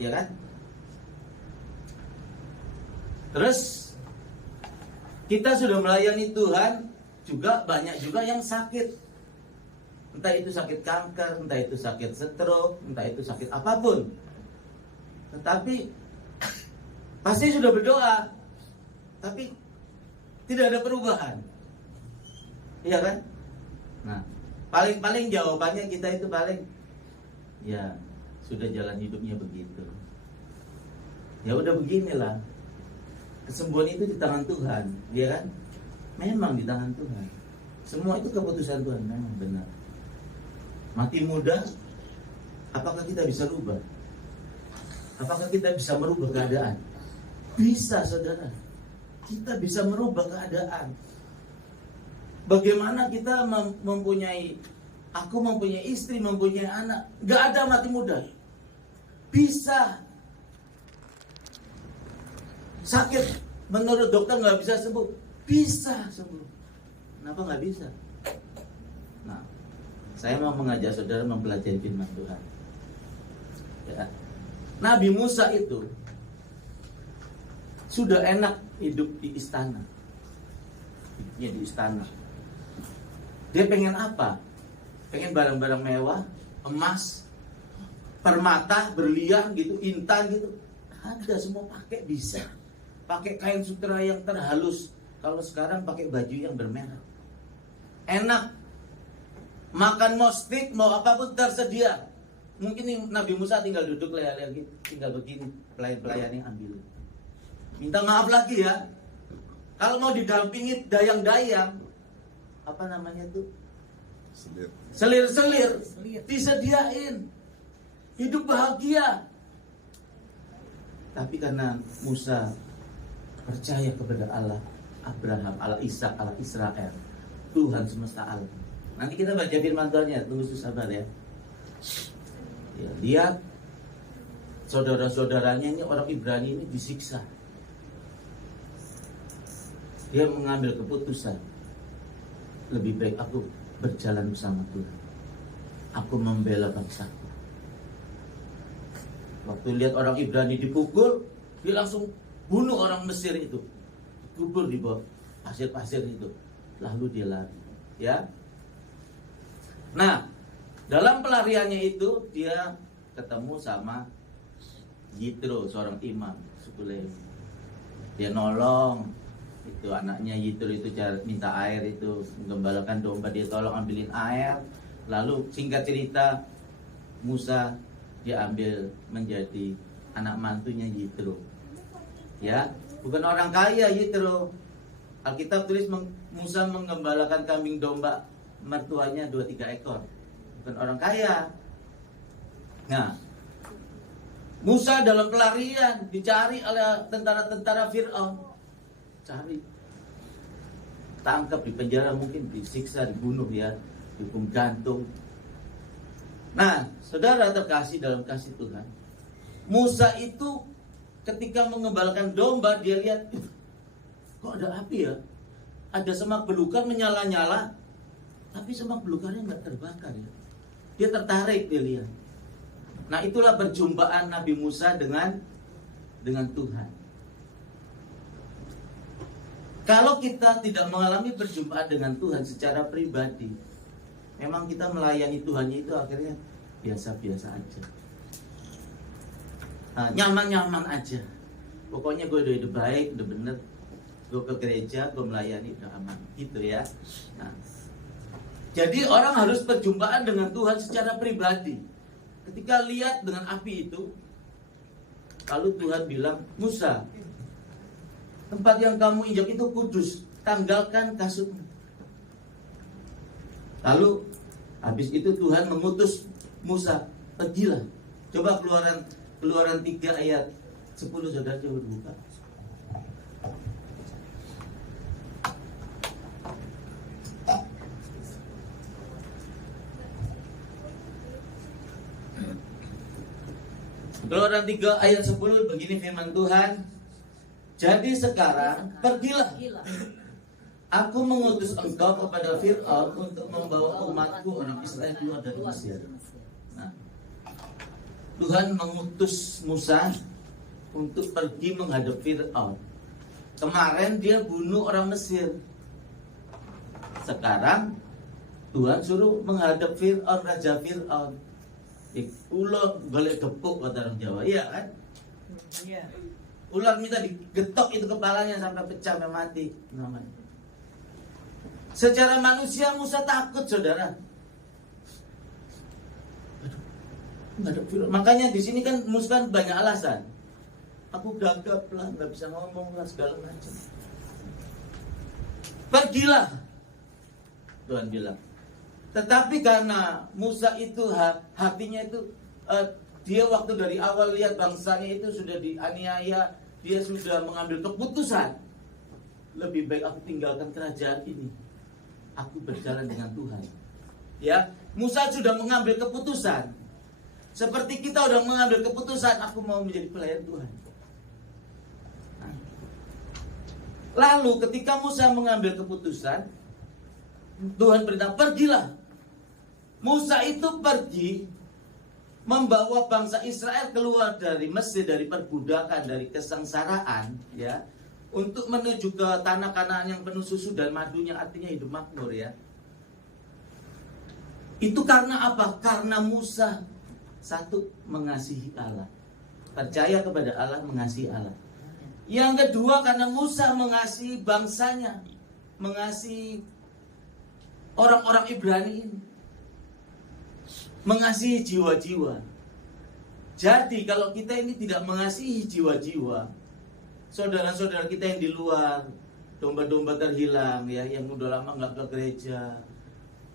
Ya kan? Terus kita sudah melayani Tuhan, juga banyak juga yang sakit. Entah itu sakit kanker, entah itu sakit stroke, entah itu sakit apapun. Tetapi pasti sudah berdoa, tapi tidak ada perubahan. Iya kan? Nah, paling jawabannya kita itu paling, ya sudah jalan hidupnya begitu. Ya udah beginilah. Kesembuhan itu di tangan Tuhan, ya kan? Memang di tangan Tuhan. Semua itu keputusan Tuhan, memang benar. Mati muda, apakah kita bisa rubah? Apakah kita bisa merubah keadaan? Bisa, saudara. Kita bisa merubah keadaan. Bagaimana kita mempunyai, aku mempunyai istri, mempunyai anak, gak ada mati muda. Bisa. Sakit, menurut dokter gak bisa sembuh. Bisa sembuh. Kenapa gak bisa? Nah, saya mau mengajak saudara mempelajari firman Tuhan. Ya. Nabi Musa itu sudah enak hidup di istana. Hidupnya di istana. Dia pengen apa? Pengen barang-barang mewah, emas, permata, berlian gitu, intan gitu. Ada semua pakai, bisa. Pakai kain sutera yang terhalus. Kalau sekarang pakai baju yang bermerek. Enak. Makan mau steak, mau apapun tersedia. Mungkin Nabi Musa tinggal duduk lagi, tinggal begini, pelayan-pelayan yang ambil. Minta maaf lagi ya. Kalau mau didampingi dayang-dayang, apa namanya tuh? Selir-selir, disediain. Hidup bahagia. Tapi karena Musa percaya kepada Allah, Abraham, Allah Ishak, Allah Israel, Tuhan semesta alam. Nanti kita baca firman Tuhan ya, tunggu sabar ya. Ya, lihat saudara-saudaranya ini, orang Ibrani ini disiksa. Dia mengambil keputusan, lebih baik aku berjalan bersama Tuhan. Aku membela bangsaku. Waktu lihat orang Ibrani dipukul, dia langsung bunuh orang Mesir itu, kubur di bawah pasir-pasir itu. Lalu dia lari. ya. Nah, dalam pelariannya itu dia ketemu sama Yitro, seorang imam suku Lewi. Dia nolong itu anaknya Yitro itu minta air, itu menggembalakan domba, dia tolong ambilin air. Lalu singkat cerita, Musa dia ambil menjadi anak mantunya Yitro. Ya, bukan orang kaya Yitro. Alkitab tulis Musa menggembalakan kambing domba mertuanya 2-3 ekor. Bukan orang kaya. Nah, Musa dalam pelarian dicari oleh tentara-tentara Fir'aun. Cari, tangkap, di penjara, mungkin disiksa, dibunuh ya, dihukum gantung. Nah, saudara terkasih dalam kasih Tuhan, Musa itu ketika mengembalakan domba, dia lihat, kok ada api ya? Ada semak belukar menyala-nyala, tapi semak belukarnya nggak terbakar ya. Dia tertarik, dia lihat. Nah, itulah perjumpaan Nabi Musa dengan Tuhan. Kalau kita tidak mengalami perjumpaan dengan Tuhan secara pribadi, memang kita melayani Tuhan itu akhirnya biasa-biasa aja. Nyaman-nyaman aja. Pokoknya gue udah hidup baik, udah bener. Gue ke gereja, gue melayani, udah aman. Gitu ya. Nah, jadi orang harus perjumpaan dengan Tuhan secara pribadi. Ketika lihat dengan api itu, lalu Tuhan bilang, Musa, tempat yang kamu injak itu kudus, tanggalkan kasutmu. Lalu habis itu Tuhan mengutus Musa, pergilah. Coba Keluaran 3 ayat 10, saudara coba buka. Keluaran 3 ayat 10, begini firman Tuhan. Jadi sekarang pergilah. Aku mengutus engkau kepada Fir'aun untuk membawa umatku orang Israel keluar dari Mesir. Nah, Tuhan mengutus Musa untuk pergi menghadap Fir'aun. Kemarin dia bunuh orang Mesir. Sekarang Tuhan suruh menghadap Fir'aun, Raja Fir'aun. Ular golek gepuk kata orang Jawa, iya kan? Iya. Ular minta digetok itu kepalanya sampai pecah, sampai mati namanya. Secara manusia Musa takut, saudara. Makanya di sini kan Musa kan banyak alasan. Aku gagap lah, nggak bisa ngomong lah, segala macam. Pergilah, Tuhan bilang. Tetapi karena Musa itu hatinya itu dia waktu dari awal lihat bangsanya itu sudah dianiaya, dia sudah mengambil keputusan, lebih baik aku tinggalkan kerajaan ini, aku berjalan dengan Tuhan. Ya, Musa sudah mengambil keputusan. Seperti kita sudah mengambil keputusan, aku mau menjadi pelayan Tuhan. Lalu ketika Musa mengambil keputusan, Tuhan beritahu, pergilah. Musa itu pergi membawa bangsa Israel keluar dari Mesir, dari perbudakan, dari kesengsaraan, ya, untuk menuju ke tanah Kanaan yang penuh susu dan madunya, artinya hidup makmur, ya. Itu karena apa? Karena Musa satu, mengasihi Allah, percaya kepada Allah, mengasihi Allah. Yang kedua, karena Musa mengasihi bangsanya, mengasihi orang-orang Ibrani ini, mengasihi jiwa-jiwa. Jadi kalau kita ini tidak mengasihi jiwa-jiwa, saudara-saudara kita yang di luar, domba-domba terhilang, ya, yang udah lama nggak ke gereja,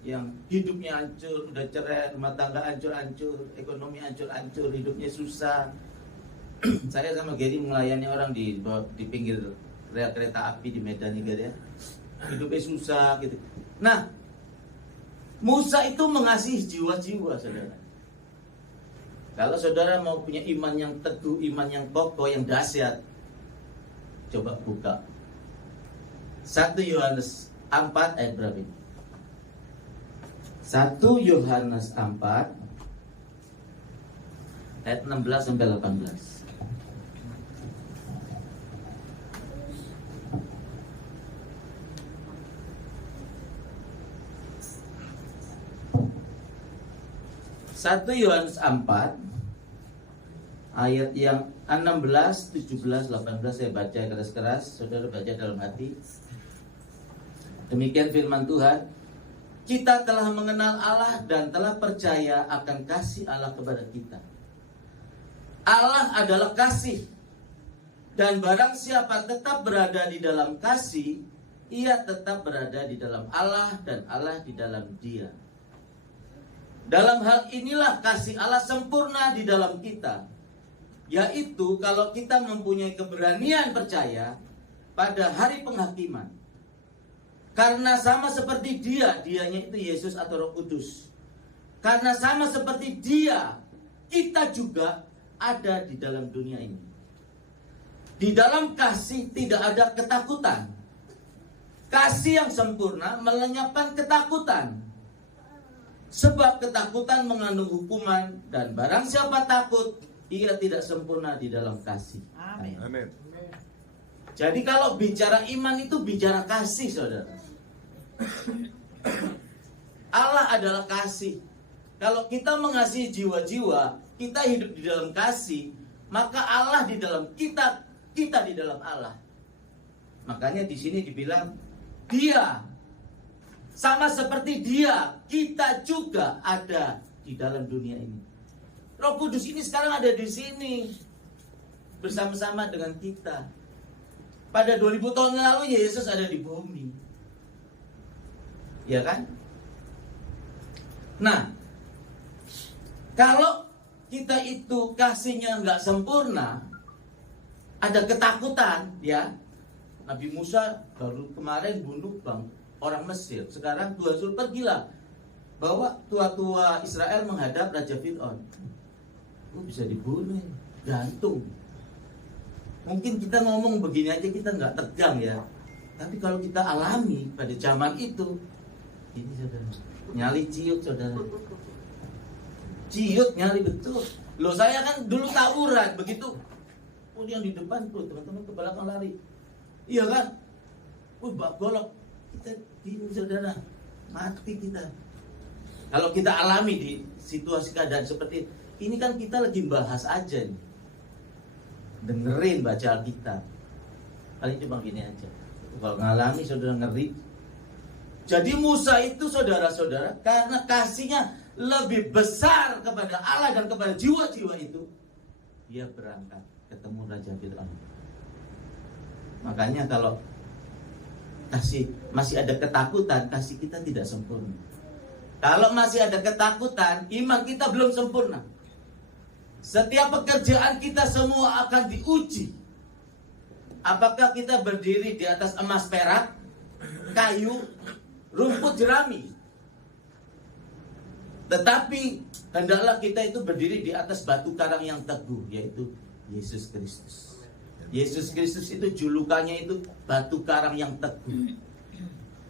yang hidupnya hancur, udah cerai, rumah tangga hancur-hancur, ekonomi hancur-hancur, hidupnya susah. Saya sama Gary melayani orang di pinggir rel kereta api di Medan juga, ya, hidupnya susah gitu. Nah, Musa itu mengasihi jiwa-jiwa, saudara. Kalau saudara mau punya iman yang teguh, iman yang kokoh, yang dahsyat, coba buka 1 Yohanes 4 ayat berapa ini? 1 Yohanes 4 ayat 16 sampai 18. 1 Yohanes 4 ayat yang 16, 17, 18 saya baca keras-keras, saudara baca dalam hati. Demikian firman Tuhan. Kita telah mengenal Allah dan telah percaya akan kasih Allah kepada kita. Allah adalah kasih. Dan barang siapa tetap berada di dalam kasih, ia tetap berada di dalam Allah dan Allah di dalam dia. Dalam hal inilah kasih Allah sempurna di dalam kita, yaitu kalau kita mempunyai keberanian percaya pada hari penghakiman. Karena sama seperti dianya itu Yesus atau Roh Kudus. Karena sama seperti dia, kita juga ada di dalam dunia ini. Di dalam kasih tidak ada ketakutan. Kasih yang sempurna melenyapkan ketakutan. Sebab ketakutan mengandung hukuman, dan barang siapa takut, ia tidak sempurna di dalam kasih. Amin. Jadi kalau bicara iman itu bicara kasih, saudara. Allah adalah kasih. Kalau kita mengasihi jiwa-jiwa, kita hidup di dalam kasih, maka Allah di dalam kita, kita di dalam Allah. Makanya di sini dibilang dia, sama seperti dia, kita juga ada di dalam dunia ini. Roh Kudus ini sekarang ada di sini bersama-sama dengan kita. Pada 2000 tahun lalu Yesus ada di bumi. Ya kan? Nah, kalau kita itu kasihnya nggak sempurna, ada ketakutan, ya. Nabi Musa baru kemarin bunuh orang Mesir. Sekarang Tuhan suruh pergilah, bawa tua-tua Israel menghadap Raja Fir'aun. Bisa dibunuh, gantung. Mungkin kita ngomong begini aja kita nggak tegang ya. Tapi kalau kita alami pada zaman itu, ini saudara, nyali ciut saudara. Ciut nyali betul. Loh saya kan dulu tawuran begitu. Oh yang di depan tuh teman-teman ke belakang lari. Iya kan? Bak golok. Kita bingung saudara. Mati kita. Kalau kita alami di situasi keadaan seperti ini kan kita lagi bahas aja nih. Dengerin baca Alkitab. Paling cuma gini aja. Kalau ngalami saudara ngeri. Jadi Musa itu saudara-saudara, karena kasihnya lebih besar kepada Allah dan kepada jiwa-jiwa itu, dia berangkat ketemu Raja Fir'aun. Makanya kalau kasih masih ada ketakutan, kasih kita tidak sempurna. Kalau masih ada ketakutan, iman kita belum sempurna. Setiap pekerjaan kita semua akan diuji. Apakah kita berdiri di atas emas perak, kayu, rumput jerami. Tetapi hendaklah kita itu berdiri di atas batu karang yang teguh, yaitu Yesus Kristus. Yesus Kristus itu julukannya itu batu karang yang teguh.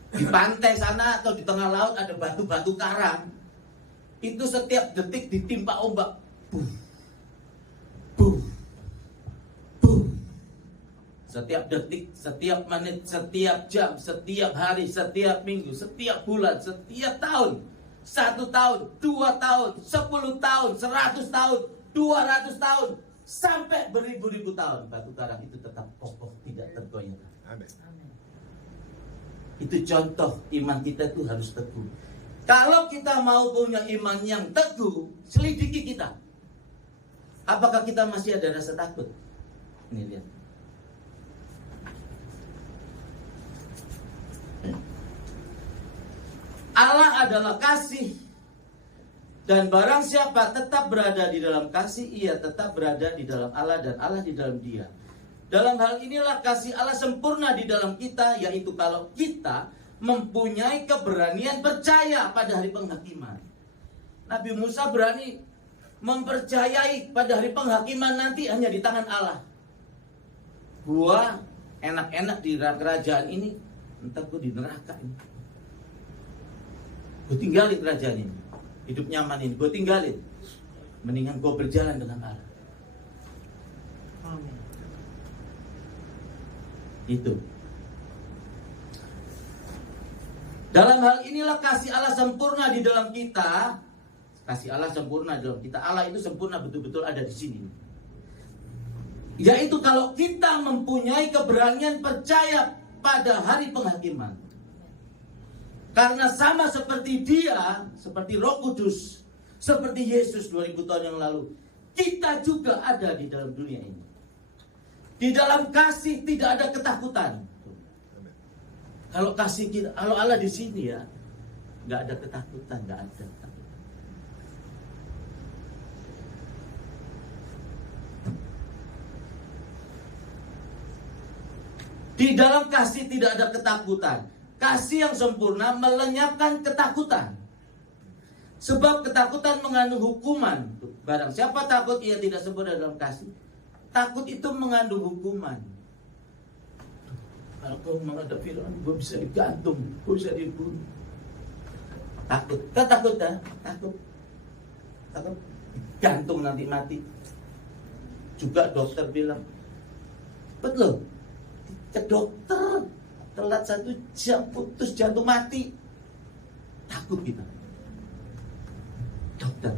Di pantai sana atau di tengah laut ada batu-batu karang. Itu setiap detik ditimpa ombak. Boom. Boom. Boom. Setiap detik, setiap menit, setiap jam, setiap hari, setiap minggu, setiap bulan, setiap tahun. 1 tahun, 2 tahun, 10 tahun, 100 tahun, 200 tahun, sampai beribu-ribu tahun. Batu karang itu tetap kokoh, tidak tergoyahkan. Amin. Itu contoh iman kita itu harus teguh. Kalau kita mau punya iman yang teguh, selidiki kita. Apakah kita masih ada rasa takut? Ini lihat. Allah adalah kasih. Dan barang siapa tetap berada di dalam kasih, ia tetap berada di dalam Allah dan Allah di dalam dia. Dalam hal inilah kasih Allah sempurna di dalam kita, yaitu kalau kita mempunyai keberanian percaya pada hari penghakiman. Nabi Musa berani mempercayai pada hari penghakiman nanti hanya di tangan Allah. Gua enak-enak di kerajaan ini, entar gua di neraka ini. Gue tinggalin kerajaan ini, hidup nyaman ini, gue tinggalin. Mendingan gue berjalan dengan Allah. Amin. Itu. Dalam hal inilah kasih Allah sempurna di dalam kita, Kasih Allah sempurna dalam kita. Allah itu sempurna betul-betul ada di sini. Yaitu kalau kita mempunyai keberanian percaya pada hari penghakiman. Karena sama seperti Dia, seperti Roh Kudus, seperti Yesus 2000 tahun yang lalu, kita juga ada di dalam dunia ini. Di dalam kasih tidak ada ketakutan. Kalau kasih kita, kalau Allah di sini ya, nggak ada ketakutan, nggak ada ketakutan. Di dalam kasih tidak ada ketakutan. Kasih yang sempurna melenyapkan ketakutan. Sebab ketakutan mengandung hukuman. Barang siapa takut ia tidak sempurna dalam kasih. Takut itu mengandung hukuman. Kalau kau menghadap Firaun, gue bisa digantung, gue bisa dibunuh. Takut, kan takut kan? Takut, gantung nanti mati. Juga dokter bilang, betul. Ke dokter telat 1 jam putus jantung mati. Takut kita. Dokter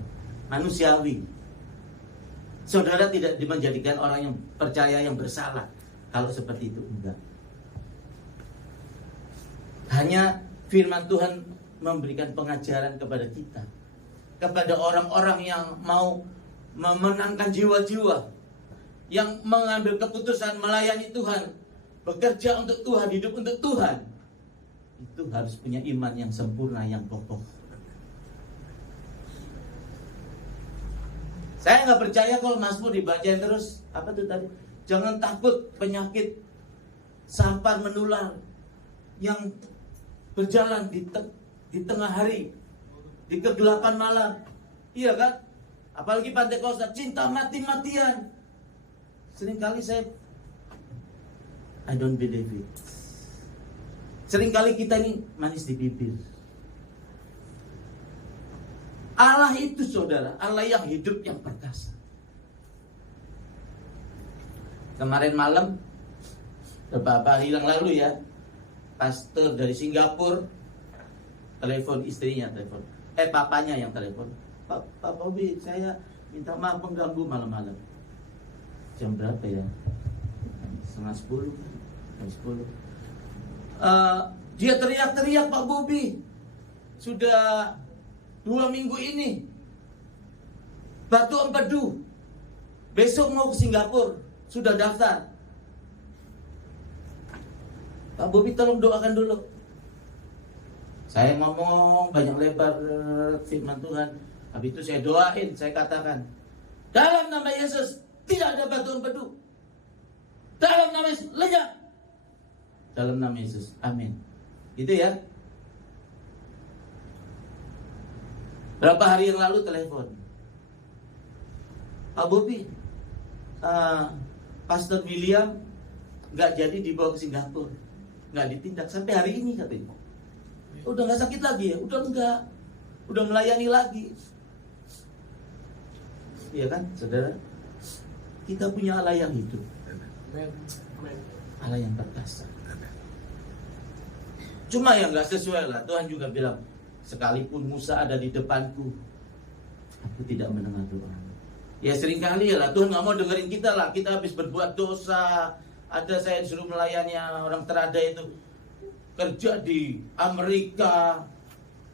manusiawi. Saudara tidak menjadikan orang yang percaya yang bersalah. Kalau seperti itu enggak. Hanya firman Tuhan memberikan pengajaran kepada kita, kepada orang-orang yang mau memenangkan jiwa-jiwa, yang mengambil keputusan melayani Tuhan, bekerja untuk Tuhan, hidup untuk Tuhan. Itu harus punya iman yang sempurna, yang kokoh. Saya nggak percaya kalau Mazmur dibacain terus. Apa tuh tadi? Jangan takut penyakit sampar menular yang berjalan di tengah hari, di kegelapan malam. Iya kan? Apalagi Pantekosta, cinta mati-matian. Seringkali I don't believe it. Seringkali kita ini manis di bibir. Allah itu saudara, Allah yang hidup, yang perkasa. Kemarin malam, beberapa hari yang lalu ya, pastor dari Singapura telepon istrinya, papanya yang telepon. Pak Bobby, saya minta maaf mengganggu malam-malam. Jam berapa ya? 9:30. Jam 10. Dia teriak-teriak, Pak Bobby. Sudah 2 minggu ini batu empedu. Besok mau ke Singapura. Sudah daftar. Pak Bobby tolong doakan dulu. Saya ngomong banyak lebar firman Tuhan. Habis itu saya doain, saya katakan, dalam nama Yesus tidak ada batu empedu. Dalam nama Yesus lenyap. Dalam nama Yesus, amin. Gitu ya. Berapa hari yang lalu telepon, Pak Bobby, Pastor William nggak jadi dibawa ke Singapura, nggak ditindak sampai hari ini katanya. Udah nggak sakit lagi ya? Udah enggak, udah melayani lagi. Iya kan, saudara? Kita punya Allah yang hidup, Allah yang perkasa. Cuma yang nggak sesuai lah. Tuhan juga bilang, sekalipun Musa ada di depanku, aku tidak mendengar doa. Ya seringkali ya lah, Tuhan nggak mau dengerin kita lah. Kita habis berbuat dosa. Ada saya disuruh melayani orang terada itu, kerja di Amerika,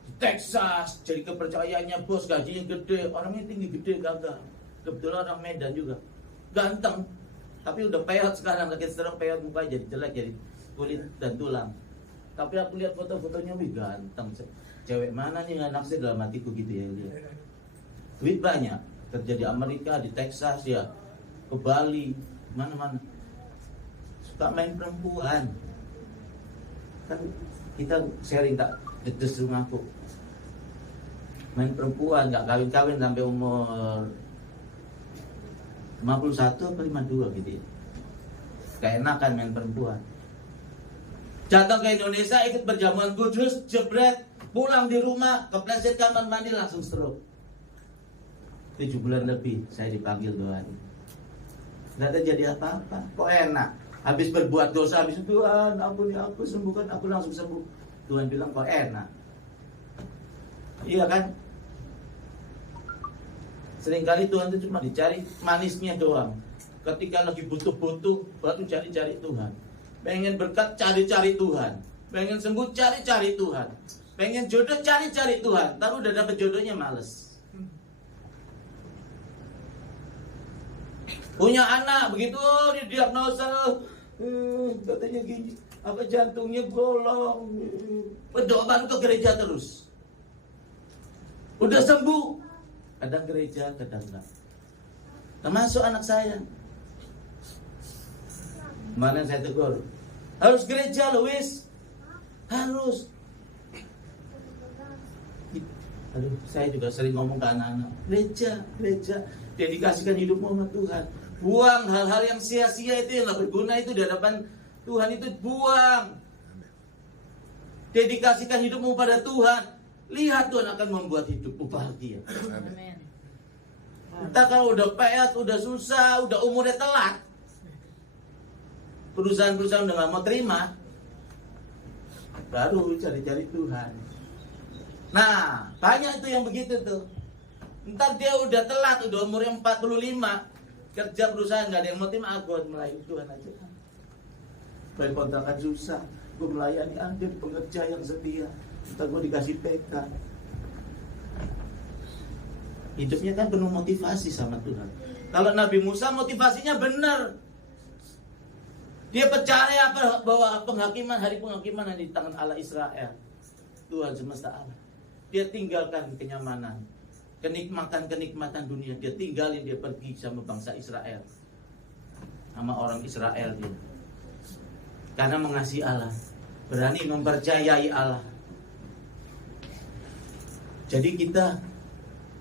di Texas, jadi kepercayaannya bos, gajinya gede, orangnya tinggi gede, gagah. Kebetulan orang Medan juga, ganteng, tapi udah peot sekarang, lagi stroke, peot mukanya jadi jelek, jadi kulit dan tulang. Tapi aku lihat foto-fotonya, wih ganteng. Cewek mana nih nggak naksir dalam hatiku gitu ya dia. Duit banyak, kerja di Amerika, di Texas ya, ke Bali, mana-mana. Suka main perempuan. Kan kita sharing tak justru ngaku main perempuan, nggak kawin-kawin sampai umur 51 atau 52 gitu ya. Keenakan main perempuan. Datang ke Indonesia ikut perjamuan kudus, jebret, pulang di rumah, kepleset kamar mandi langsung stroke. 7 bulan lebih saya dipanggil doain. Nggak ada jadi apa-apa, kok enak. Habis berbuat dosa, habis Tuhan ampuni aku, sembuhkan aku, langsung sembuh. Tuhan bilang kok enak. Iya kan? Seringkali Tuhan itu cuma dicari manisnya doang. Ketika lagi butuh-butuh, baru cari-cari Tuhan. Pengen berkat, cari-cari Tuhan. Pengen sembuh, cari-cari Tuhan. Pengen jodoh, cari-cari Tuhan. Tapi udah dapet jodohnya males. Punya anak, begitu didiagnosa, katanya gini, apa jantungnya bolong. Berdoa baru ke gereja terus. Udah sembuh, kadang gereja, kadang enggak. Termasuk anak saya. Kemarin saya tegur, harus gereja Luis, harus. Aduh, saya juga sering ngomong ke anak-anak, gereja, dedikasikan hidupmu sama Tuhan. Buang hal-hal yang sia-sia itu, yang gak berguna itu di hadapan Tuhan itu buang. Dedikasikan hidupmu pada Tuhan. Lihat Tuhan akan membuat hidupmu bahagia. Amin. Entah kalau udah payah, udah susah, udah umurnya telat, perusahaan-perusahaan udah gak mau terima, baru cari-cari Tuhan. Nah, banyak itu yang begitu tuh. Entar dia udah telat, udah umurnya 45, kerja perusahaan gak ada yang mau terima, gue melayani Tuhan aja. Bayar kontrakan susah, gue melayani ada pengerja yang setia, entar gue dikasih PK. Hidupnya kan penuh motivasi sama Tuhan. Kalau Nabi Musa motivasinya benar. Dia percaya bahwa hari penghakiman ada di tangan Allah Israel, Tuhan semesta alam. Dia tinggalkan kenyamanan, kenikmatan dunia. Dia tinggalin, dia pergi sama bangsa Israel, sama orang Israel dia. Karena mengasihi Allah, berani mempercayai Allah. Jadi kita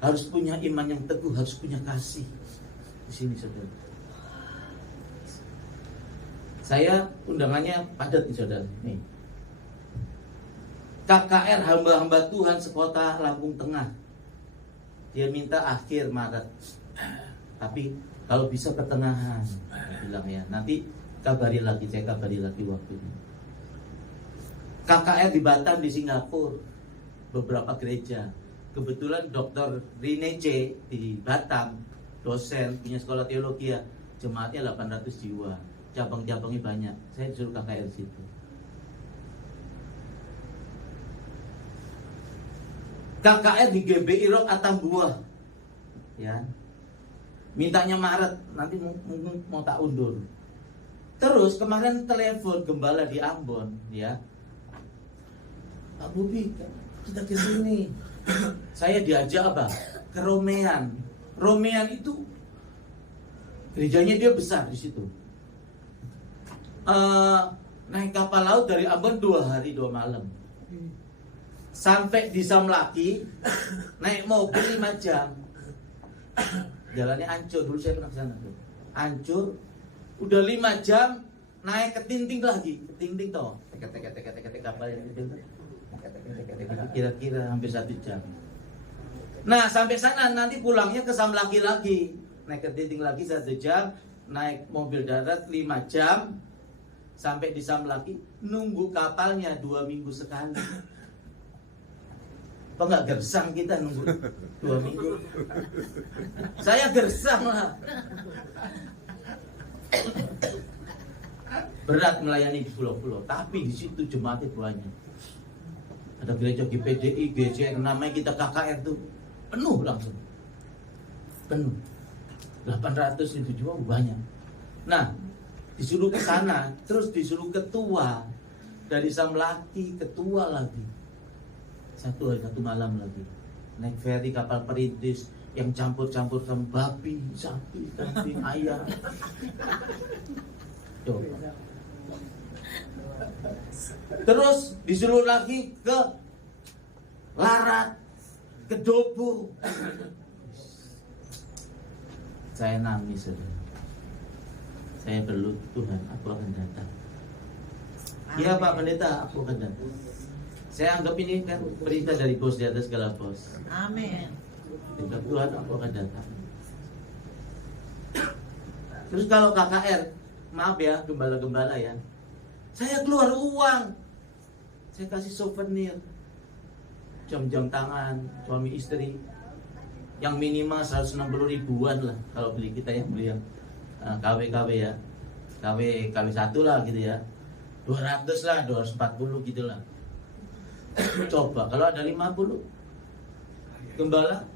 harus punya iman yang teguh, harus punya kasih. Di sini saudara. Saya undangannya padat nih saudara. Nih. KKR hamba-hamba Tuhan sekota Lampung Tengah. Dia minta akhir Maret. Tapi kalau bisa pertengahan, dia bilang ya. Nanti kabari lagi, saya kabari lagi waktunya. KKR di Batam, di Singapura, beberapa gereja. Kebetulan Dr. Rene C di Batam, dosen punya sekolah teologi ya, jemaatnya 800 jiwa, cabang-cabangnya banyak. Saya disuruh KKR situ. KKR di GBI Rock Atambua, ya, mintanya Maret, nanti mau tak undur. Terus kemarin telepon gembala di Ambon, ya, Pak Bobi, kita ke sini. Saya diajak apa? Ke Romean. Romean itu gerejanya dia besar di situ. Naik kapal laut dari Ambon 2 hari 2 malam. Sampai di Samlaki naik mobil 5 jam. Jalannya hancur, dulu saya pernah kesana tuh. Hancur, udah 5 jam naik ke Tinting lagi, ke Tinting toh. Tek kapal yang itu. Kira-kira hampir 1 jam. Nah sampai sana nanti pulangnya ke Samlaki lagi, naik ke Tinting lagi 1 jam, naik mobil darat 5 jam, sampai di Samlaki nunggu kapalnya 2 minggu sekali. Apa nggak gersang kita nunggu 2 minggu? Saya gersang lah. Berat melayani di pulau-pulau, tapi di situ jemaatnya banyak. Ada gereja GPDI, GCR, namanya kita KKR tuh penuh langsung, penuh. 800 jiwa banyak. Nah, disuruh ke sana, terus disuruh ketua dari Samlaki, ketua lagi. 1 hari 1 malam lagi. Naik ferry kapal perintis yang campur-campur sama babi, sapi, kambing, ayam. Tuh. Terus disuruh lagi ke Larat, ke Dobo. Saya nangis, saudara. Saya berdoa, Tuhan, aku akan datang. Iya Pak Pendeta, aku akan datang. Saya anggap ini kan perintah dari bos di atas segala bos. Amin. Dengan Tuhan aku akan datang. Terus kalau KKR, maaf ya gembala-gembala ya, saya keluar uang, saya kasih souvenir, jam-jam tangan suami istri, yang minimal 160 ribuan lah kalau beli kita yang beli yang KW ya, KW 1 lah gitu ya, 200 lah, 240 gitu lah. Coba kalau ada 50 gembala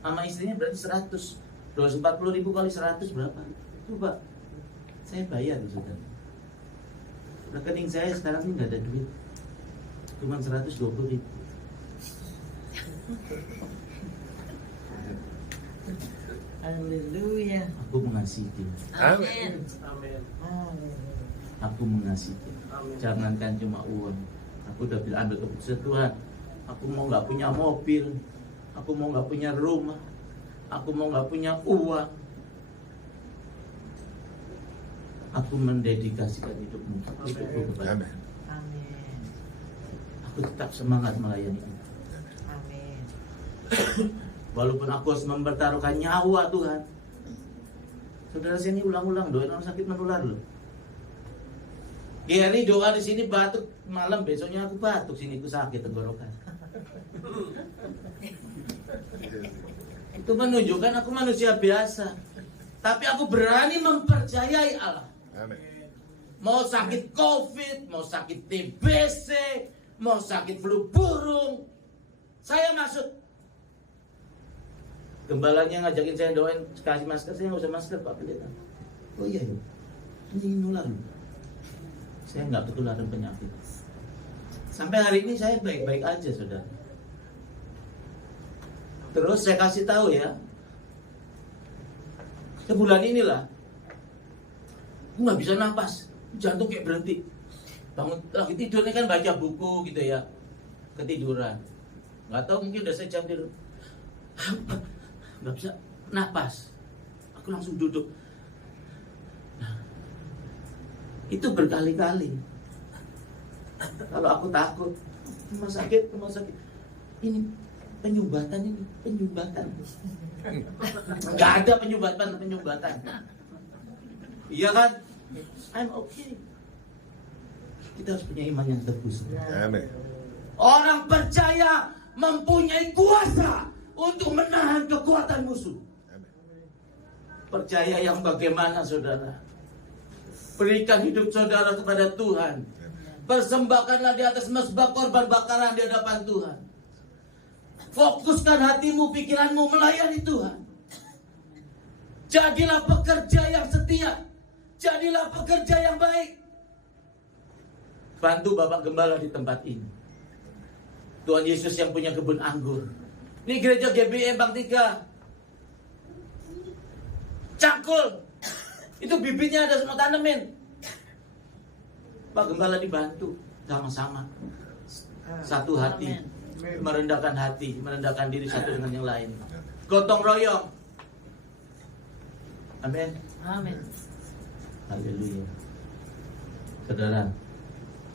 sama istrinya berarti 100, 240 ribu kali 100 berapa? Coba saya bayar sudah. Rekening saya sekarang ini nggak ada duit, cuma 120 ribu. Haleluya. Aku mengasihi dia. Amin. Aku mengasihi dia. Jangankan cuma uang. Aku udah bilang ambil keputusan Tuhan. Aku mau nggak punya mobil. Aku mau nggak punya rumah. Aku mau nggak punya uang. Aku mendedikasikan hidupku kepada. Amin. Aku tetap semangat melayani. Amin. Walaupun aku harus mempertaruhkan nyawa Tuhan. Saudara sini ulang-ulang doain orang sakit menular loh. Gary doa di sini batuk malam, besoknya aku batuk, sini aku sakit tenggorokan. Itu menunjukkan aku manusia biasa. Tapi aku berani mempercayai Allah. Mau sakit COVID, mau sakit TBC, mau sakit flu burung, saya masuk. Gembalanya ngajakin saya doain kasih masker, saya nggak usah masker Pak Pendeta. Oh iya ya, ini nular. Saya nggak ketularan penyakit. Sampai hari ini saya baik-baik aja saudara. Terus saya kasih tahu ya, sebulan inilah, aku nggak bisa napas, jantung kayak berhenti. Bangun lagi tidurnya kan baca buku gitu ya, ketiduran. Nggak tahu mungkin udah sejam tidur. Nggak bisa napas, aku langsung duduk. Nah, itu berkali-kali. Kalau aku takut, rumah sakit, ini penyumbatan. Nggak ada penyumbatan. Iya kan? I'm okay. Kita harus punya iman yang teguh. Amin. Orang percaya mempunyai kuasa untuk menahan kekuatan musuh. Percaya yang bagaimana saudara? Berikan hidup saudara kepada Tuhan. Persembahkanlah di atas mezbah korban bakaran di hadapan Tuhan. Fokuskan hatimu, pikiranmu melayani Tuhan. Jadilah pekerja yang setia. Jadilah pekerja yang baik. Bantu Bapak Gembala di tempat ini. Tuhan Yesus yang punya kebun anggur. Ini gereja GBE Bang 3. Cangkul. Itu bibitnya ada semua tanemin. Pak Gembala dibantu sama-sama. Satu hati. Merendahkan hati, merendahkan diri satu dengan yang lain. Gotong royong. Amin. Amin. Haleluya. Saudara,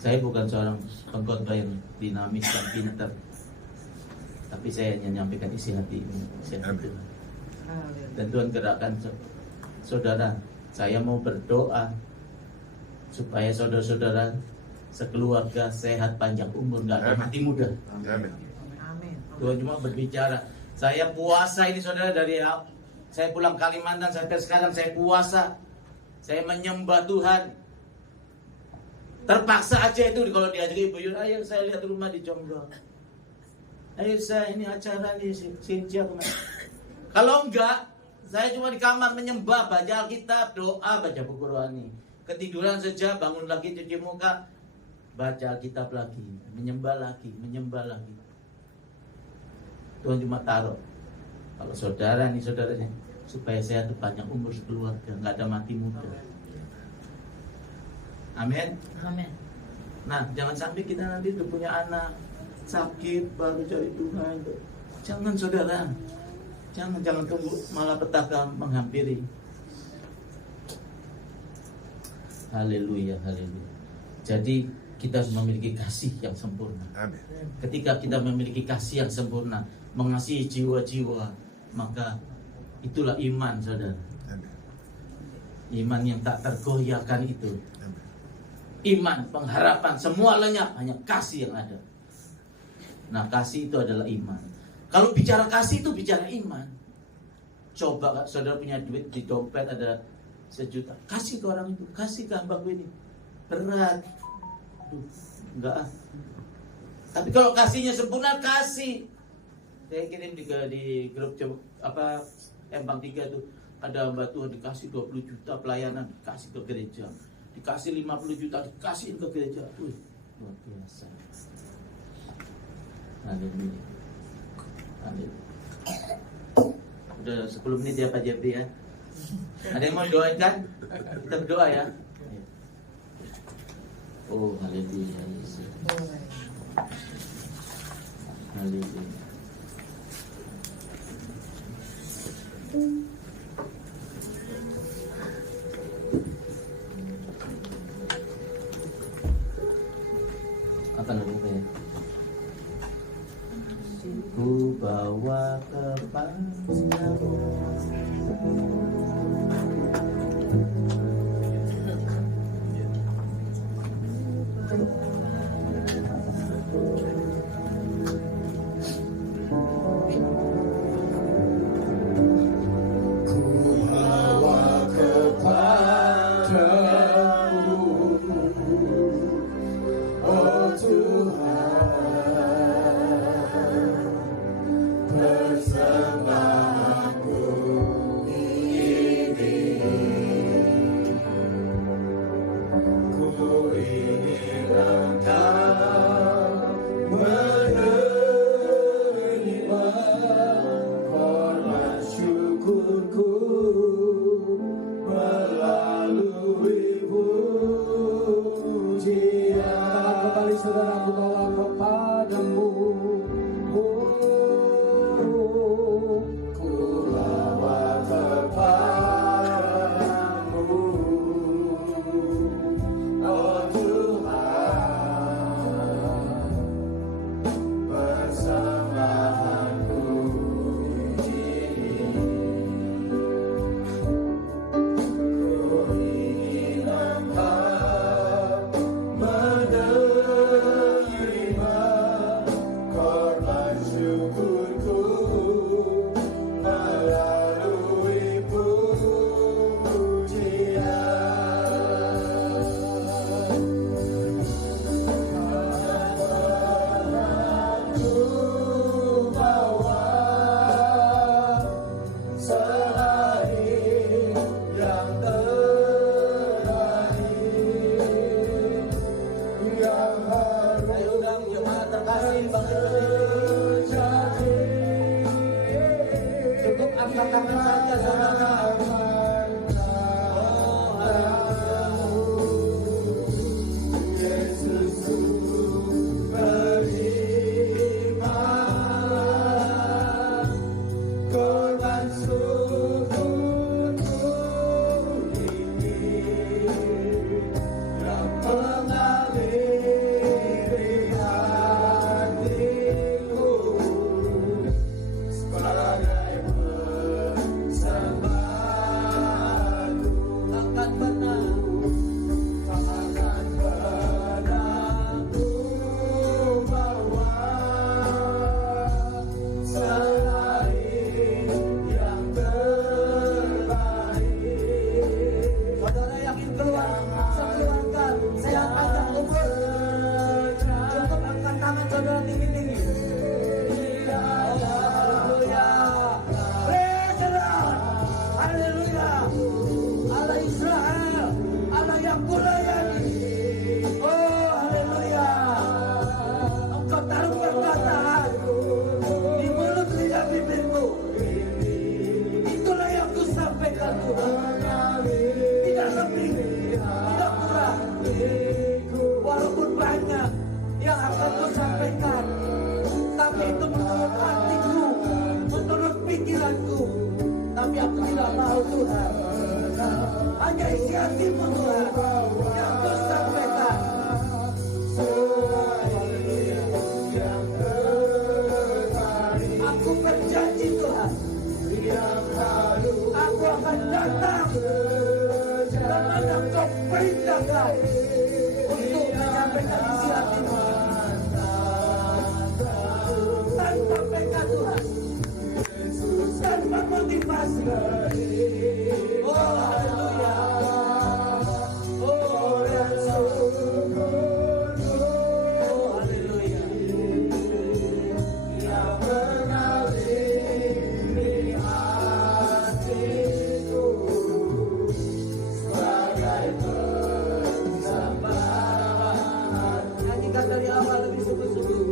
saya bukan seorang pengkhotbah yang dinamis dan pintar, tapi saya hanya menyampaikan isi hati ini. Dan Tuhan gerakkan saudara. Saya mau berdoa supaya saudara-saudara sekeluarga sehat, panjang umur, nggak ada mati muda. Amin. Tuhan cuma berbicara. Saya puasa ini saudara, dari saya pulang Kalimantan sampai sekarang saya puasa. Saya menyembah Tuhan. Terpaksa aja itu kalau diajak Ibu Yun, ayo saya lihat rumah di Jonggol. Ayo saya ini acara nih Sinja kemana. Kalau enggak, saya cuma di kamar menyembah, baca Alkitab, doa, baca buku rohani. Ketiduran saja, bangun lagi cuci muka, baca Alkitab lagi, menyembah lagi. Tuhan cuma taruh. Kalau saudara nih saudaranya, supaya saya tuh panjang umur sekeluarga, nggak ada mati muda. Amin. Amin. Nah, jangan sampai kita nanti udah punya anak sakit baru cari Tuhan. Jangan saudara, jangan tunggu malah petaka menghampiri. Haleluya. Jadi kita harus memiliki kasih yang sempurna. Amin. Ketika kita memiliki kasih yang sempurna, mengasihi jiwa-jiwa, maka itulah iman saudara. Amin. Iman yang tak tergoyahkan itu. Amin. Iman, pengharapan, semua lenyap, hanya kasih yang ada. Nah, kasih itu adalah iman. Kalau bicara kasih itu bicara iman. Coba saudara punya duit di dompet ada 1 juta, kasih ke orang itu, kasih ke hambaku ini. Berat. Aduh, enggak. Tapi kalau kasihnya sempurna, kasih. Saya kirim di grup Empang 3 itu ada hamba Tuhan dikasih 20 juta pelayanan, dikasih ke gereja. Dikasih 50 juta, dikasihin ke gereja. Wih, luar biasa. Haleluya. Udah 10 menit ya Pak Jeffrey ya. Ada yang mau doain kan? Kita berdoa ya. Oh, haleluya Yesus. Haleluya. Apa namanya ya? Ku bawa kepadamu saudaraku bawa kepadamu. Ku bawa kepadamu, oh Tuhan, persembahku ini. Ku ingin Engkau menerima korban syukurku melalui pujian. Aku bawa selain yang terakhir, yang harus undang jemaat terkasih bangkit terjadi. cukup angkat tangan saja saudara. Yesusku terima korban syukurku ini yang mengaliri hatiku sebagai persembahanku. Angkat benar. Tangan padaku bawa selain yang terbaik. Saudara yang ingin keluar, keluarkan. Saya panjang umur. Cukup angkat tangan saudara tinggi-tinggi. Haleluya. Praise the Lord. Haleluya. Allah Israel, Allah yang kulayani. Oh, haleluya. Engkau taruh perkataan di mulut lidah bibirku. Itulah yang kusampaikan Tuhan. Tidak lebih, tidak kurang. Walaupun banyak yang akan kusampaikan, tapi itu menurut hatiku, menurut pikiranku. Tapi aku tidak mau Tuhan. Hanya isi hatimu Tuhan yang kusampaikan. Aku berjanji Tuhan, aku akan datang dan akan kau perintahkan untuk menyampaikan isi hatimu tanpa mereka Tuhan tanpa motivasi. Oh haleluya. Oh dan syukur. Oh haleluya. Yang mengalir hatiku sebagai persembahan. Nyanyikan dari awal lebih sungguh-sungguh.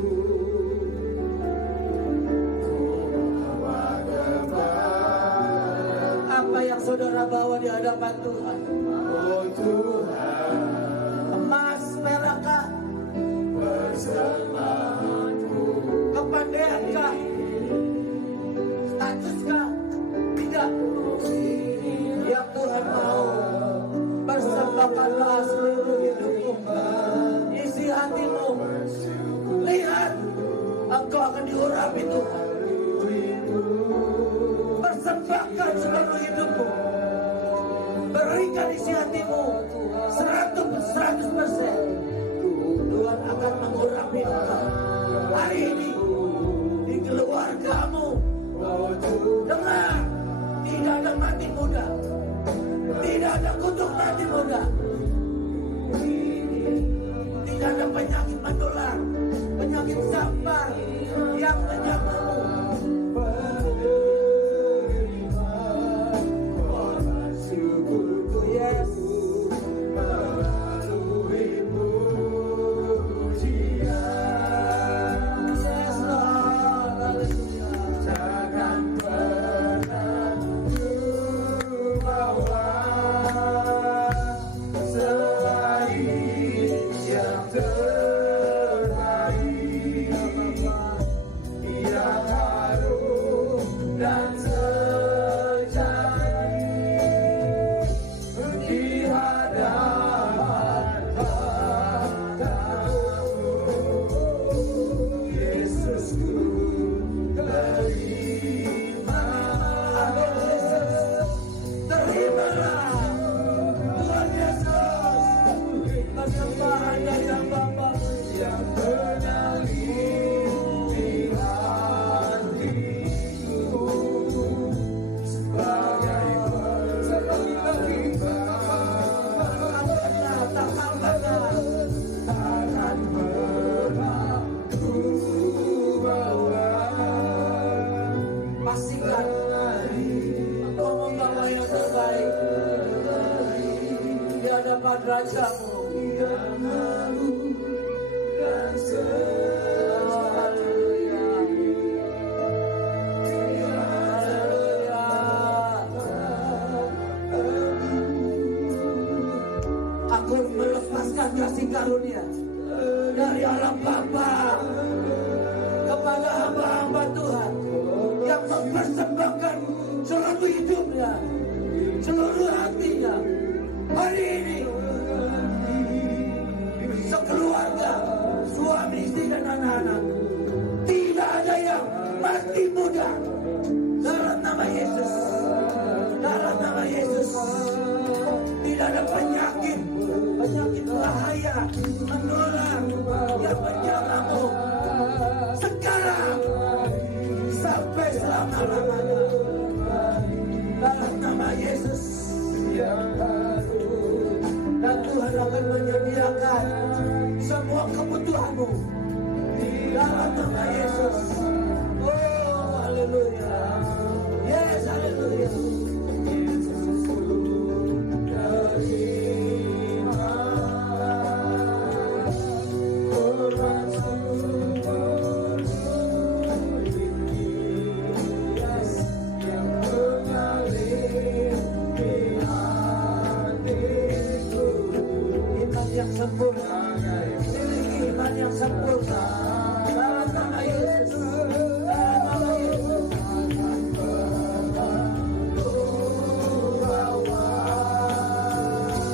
Apa yang saudara bawa di hadapan Tuhan? Oh Tuhan, emas, perak, persembahanku. Kepandaiankah? Statuskah? Tidak. Yang Tuhan mau, persembahkanlah seluruh hidupmu, isi hatimu. Lihat, engkau akan diurapi Tuhan. Persembahkan seluruh hidupmu, berikan isi hatimu 100%. Tuhan akan mengurapi engkau hari ini di keluargamu. Dengar, tidak ada mati muda, tidak ada kutuk mati muda, tidak ada penyakit menular, penyakit sampar yang menyertamu. Yes. Melalui pujian. Yes, Lord. Haleluya. Jangan pernah lupawa selain yang terbaik, yang harum dan rajamu yang harum dan haleluya. Aku melepaskan kasih karunia dari Allah Bapa kepada hamba-hamba Tuhan yang mempersembahkan seluruh hidupnya, seluruh hatinya. Hari ini sekeluarga, suami, istri dan anak-anak, tidak ada yang mati muda. Dalam nama Yesus, dalam nama Yesus, tidak ada penyakit bahaya menular yang menjangkamu sekarang sampai selama-lamanya. Dalam nama Yesus, dan Tuhan akan menyediakan semua kebutuhanmu dalam nama Yesus. Oh haleluya. Yes, haleluya. Yang sempurna, miliki iman yang sempurna. Dalam nama Yesus, dalam nama Yesus.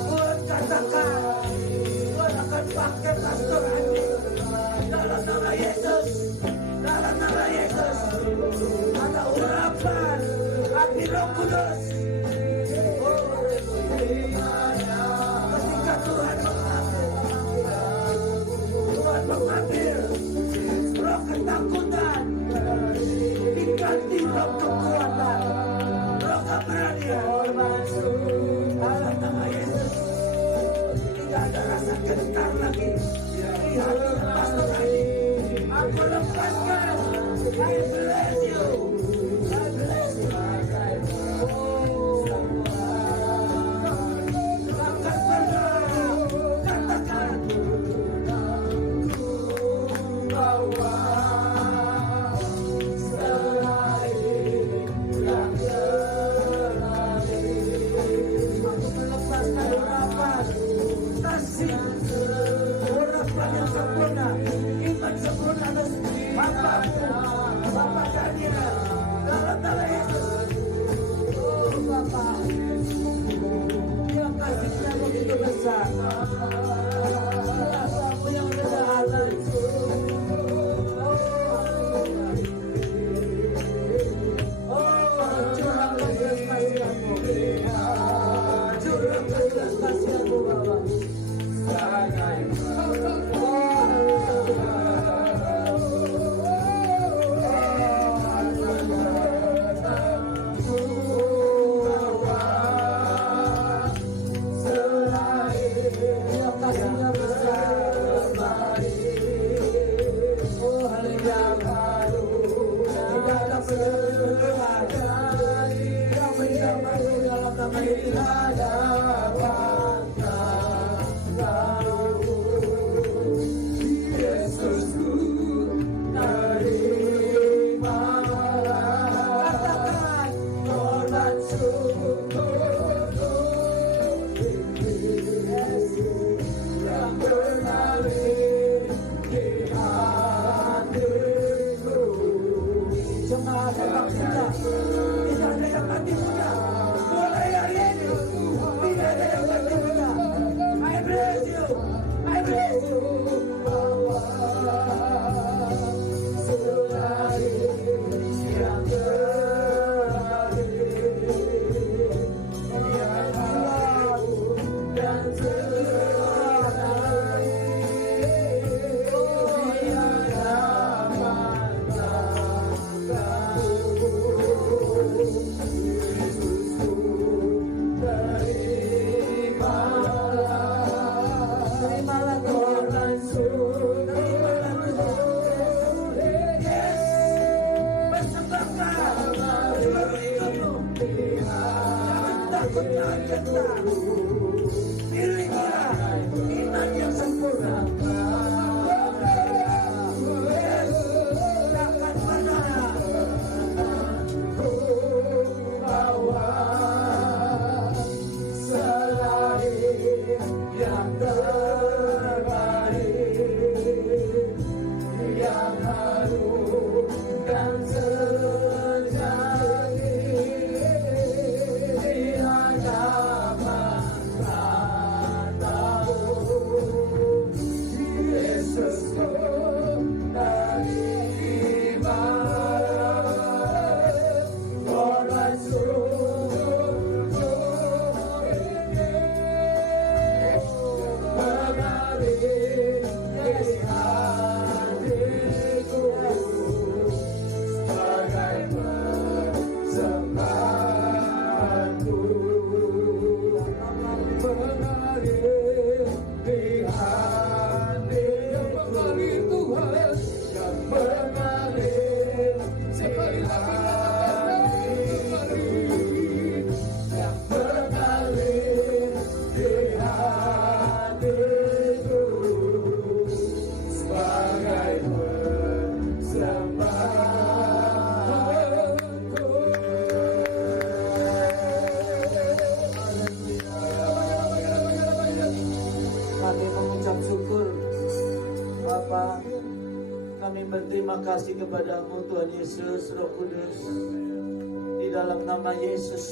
Tuhan katakan, Tuhan akan pakai pastor Andi. Dalam nama Yesus, dalam nama Yesus. Ada urapan api Roh Kudus. Ketika Tuhan mengambil roh ketakutan, roh kekuatan, roh keberanian. Dalam nama Yesus, tidak ada rasa gentar lagi di hati pastor ini. Aku lepaskan. I bless you. I bless you. Akan pernah katakan bahwa selain yang terjadi, aku melepaskan urapan kasih, urapan yang sempurna, iman sempurna atas Bapak kehadiran dalam nama Yesus. Oh Bapak, yang kasihnya begitu besar, kuasamu yang sederhana. Oh, curahkan belas kasihanmu, curahkan belas kasihanmu Bapak. Kami mengucap syukur Bapa, kami berterima kasih kepadamu Tuhan Yesus Roh Kudus. Di dalam nama Yesus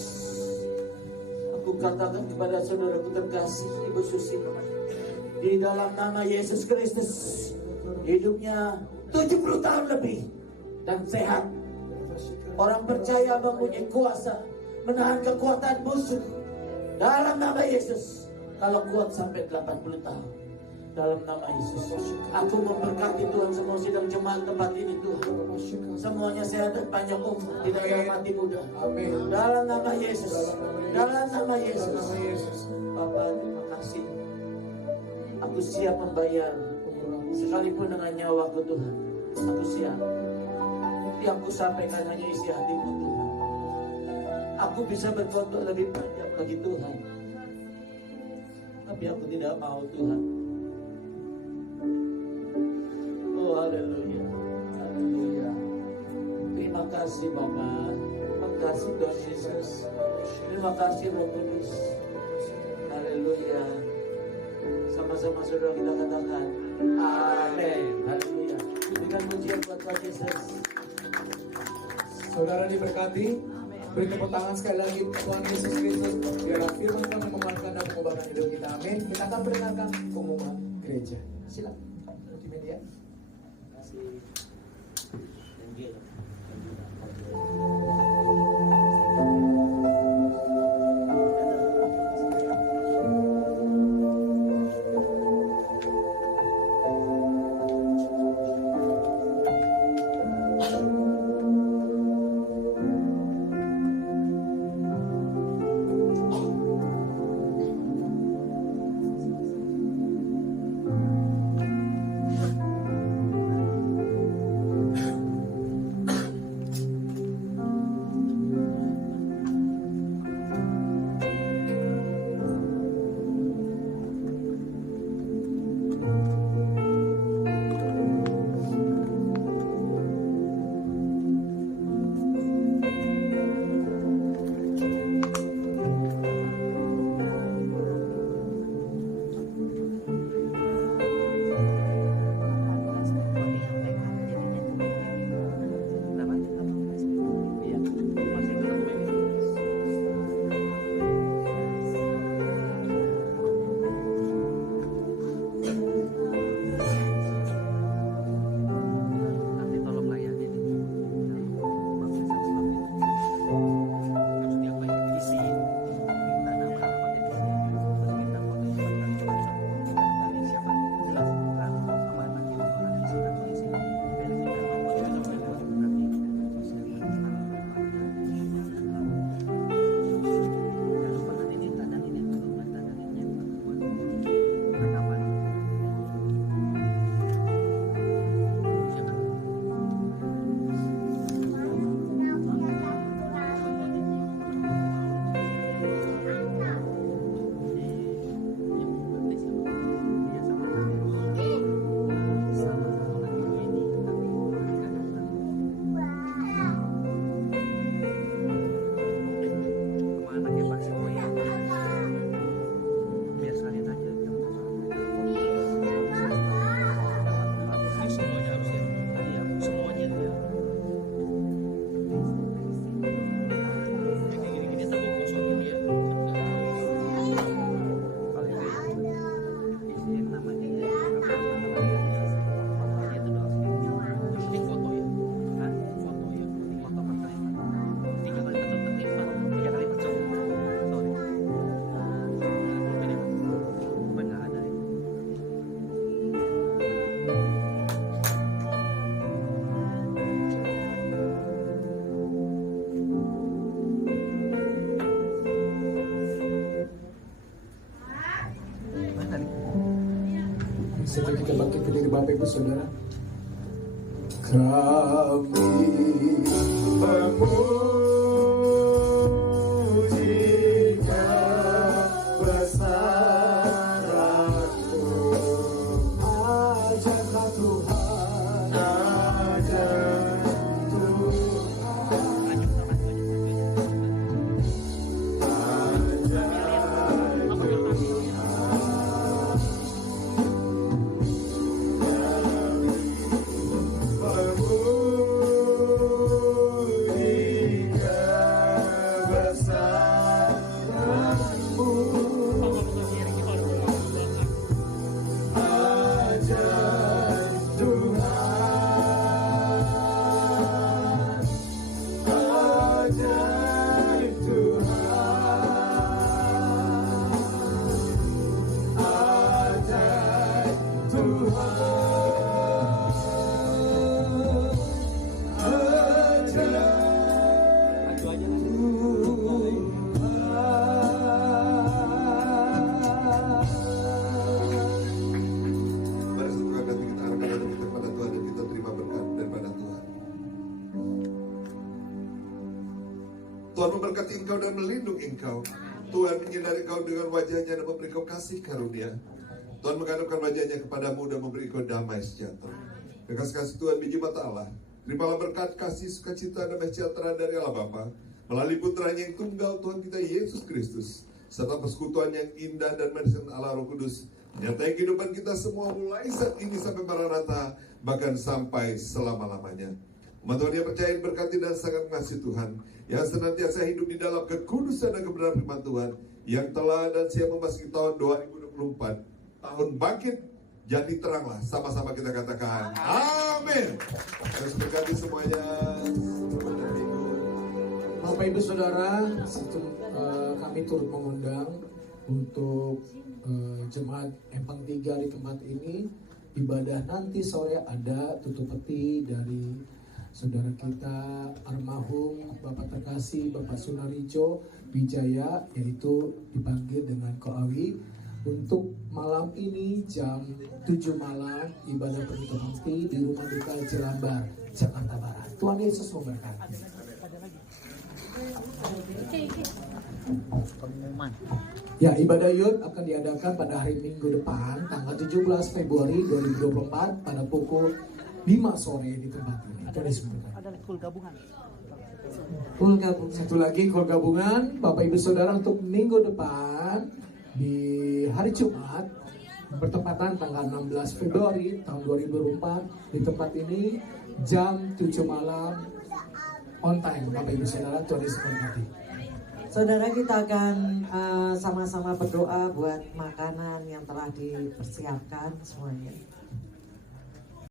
aku katakan kepada saudaraku terkasih Ibu Susi, di dalam nama Yesus Kristus, hidupnya 70 tahun lebih dan sehat. Orang percaya mempunyai kuasa menahan kekuatan musuh dalam nama Yesus. Kalau kuat sampai 80 tahun, dalam nama Yesus. Aku memberkati Tuhan semua sidang jemaat tempat ini Tuhan. Semuanya sehat dan panjang umur, tidak ada mati muda. Amin. Dalam nama Yesus. Dalam nama Yesus. Bapak, terima kasih. Aku siap membayar sekalipun dengan nyawaku Tuhan. Aku siap. Yang ku sampaikan hanya isi hatiku Tuhan. Aku bisa berkorban lebih banyak lagi Tuhan. Tapi aku tidak mau Tuhan. Oh haleluya. Haleluya. Terima kasih Bapa. Terima kasih Tuhan Yesus. Terima kasih Roh Kudus. Haleluya. Sama-sama saudara kita katakan amin. Haleluya. Berikan pujian buat Tuhan Yesus. Saudara diberkati. Beri tepuk tangan sekali lagi Tuhan Yesus Kristus. Biarlah firman Tuhan menguatkan dan mengubahkan hidup kita. Amin. Kita akan mendengarkan pengumuman gereja. Silakan. Multimedia. Terima kasih. Thank you. Sebelum kita bangkit berdiri Bapak Ibu Saudara. Kami memuji kebesaran-Mu. Ajarlah Tuhan, ajar Tuhan. Memuji Tuhan memberkati engkau dan melindungi engkau. Tuhan menyinari engkau dengan wajahnya dan memberi engkau kasih karunia. Tuhan menghadapkan wajahnya kepadamu dan memberi engkau damai sejahtera. Dengan kasih Tuhan biji mata Allah, terimalah berkat kasih sukacita dan sejahtera dari Allah Bapa melalui putranya yang tunggal Tuhan kita Yesus Kristus, serta persekutuan yang indah dan manis Allah Roh Kudus menyertai kehidupan kita semua mulai saat ini sampai Maranatha, bahkan sampai selama-lamanya. Umat Tuhan yang percaya, berkati dan sangat mengasihi Tuhan, yang senantiasa hidup di dalam kekudusan dan kebenaran firman Tuhan, yang telah dan siap memasuki tahun 2024, tahun bangkit jadi teranglah. Sama-sama kita katakan amin. Terus berkati semuanya. Bapak Ibu Saudara, kami turut mengundang untuk jemaat Empang 3 di tempat ini. Ibadah nanti sore ada tutup peti dari saudara kita almarhum Bapak terkasih Bapak Sunarijo Wijaya, yaitu dipanggil dengan Koawi. Untuk malam ini jam 7 malam ibadah penutup peti di Rumah Duka Jelambar, Jakarta Barat. Tuhan Yesus memberkati. Ya, ibadah Yud akan diadakan pada hari Minggu depan, tanggal 17 Februari 2024 pada pukul 5 sore di tempat ini. Ada kul gabungan. Satu lagi kul gabungan, Bapak Ibu Saudara, untuk minggu depan di hari Jumat bertepatan tanggal 16 Februari tahun 2024 di tempat ini jam 7 malam on time. Bapak Ibu Saudara, Tuhan Yesus memberkati. Saudara, kita akan sama-sama berdoa buat makanan yang telah dipersiapkan semuanya.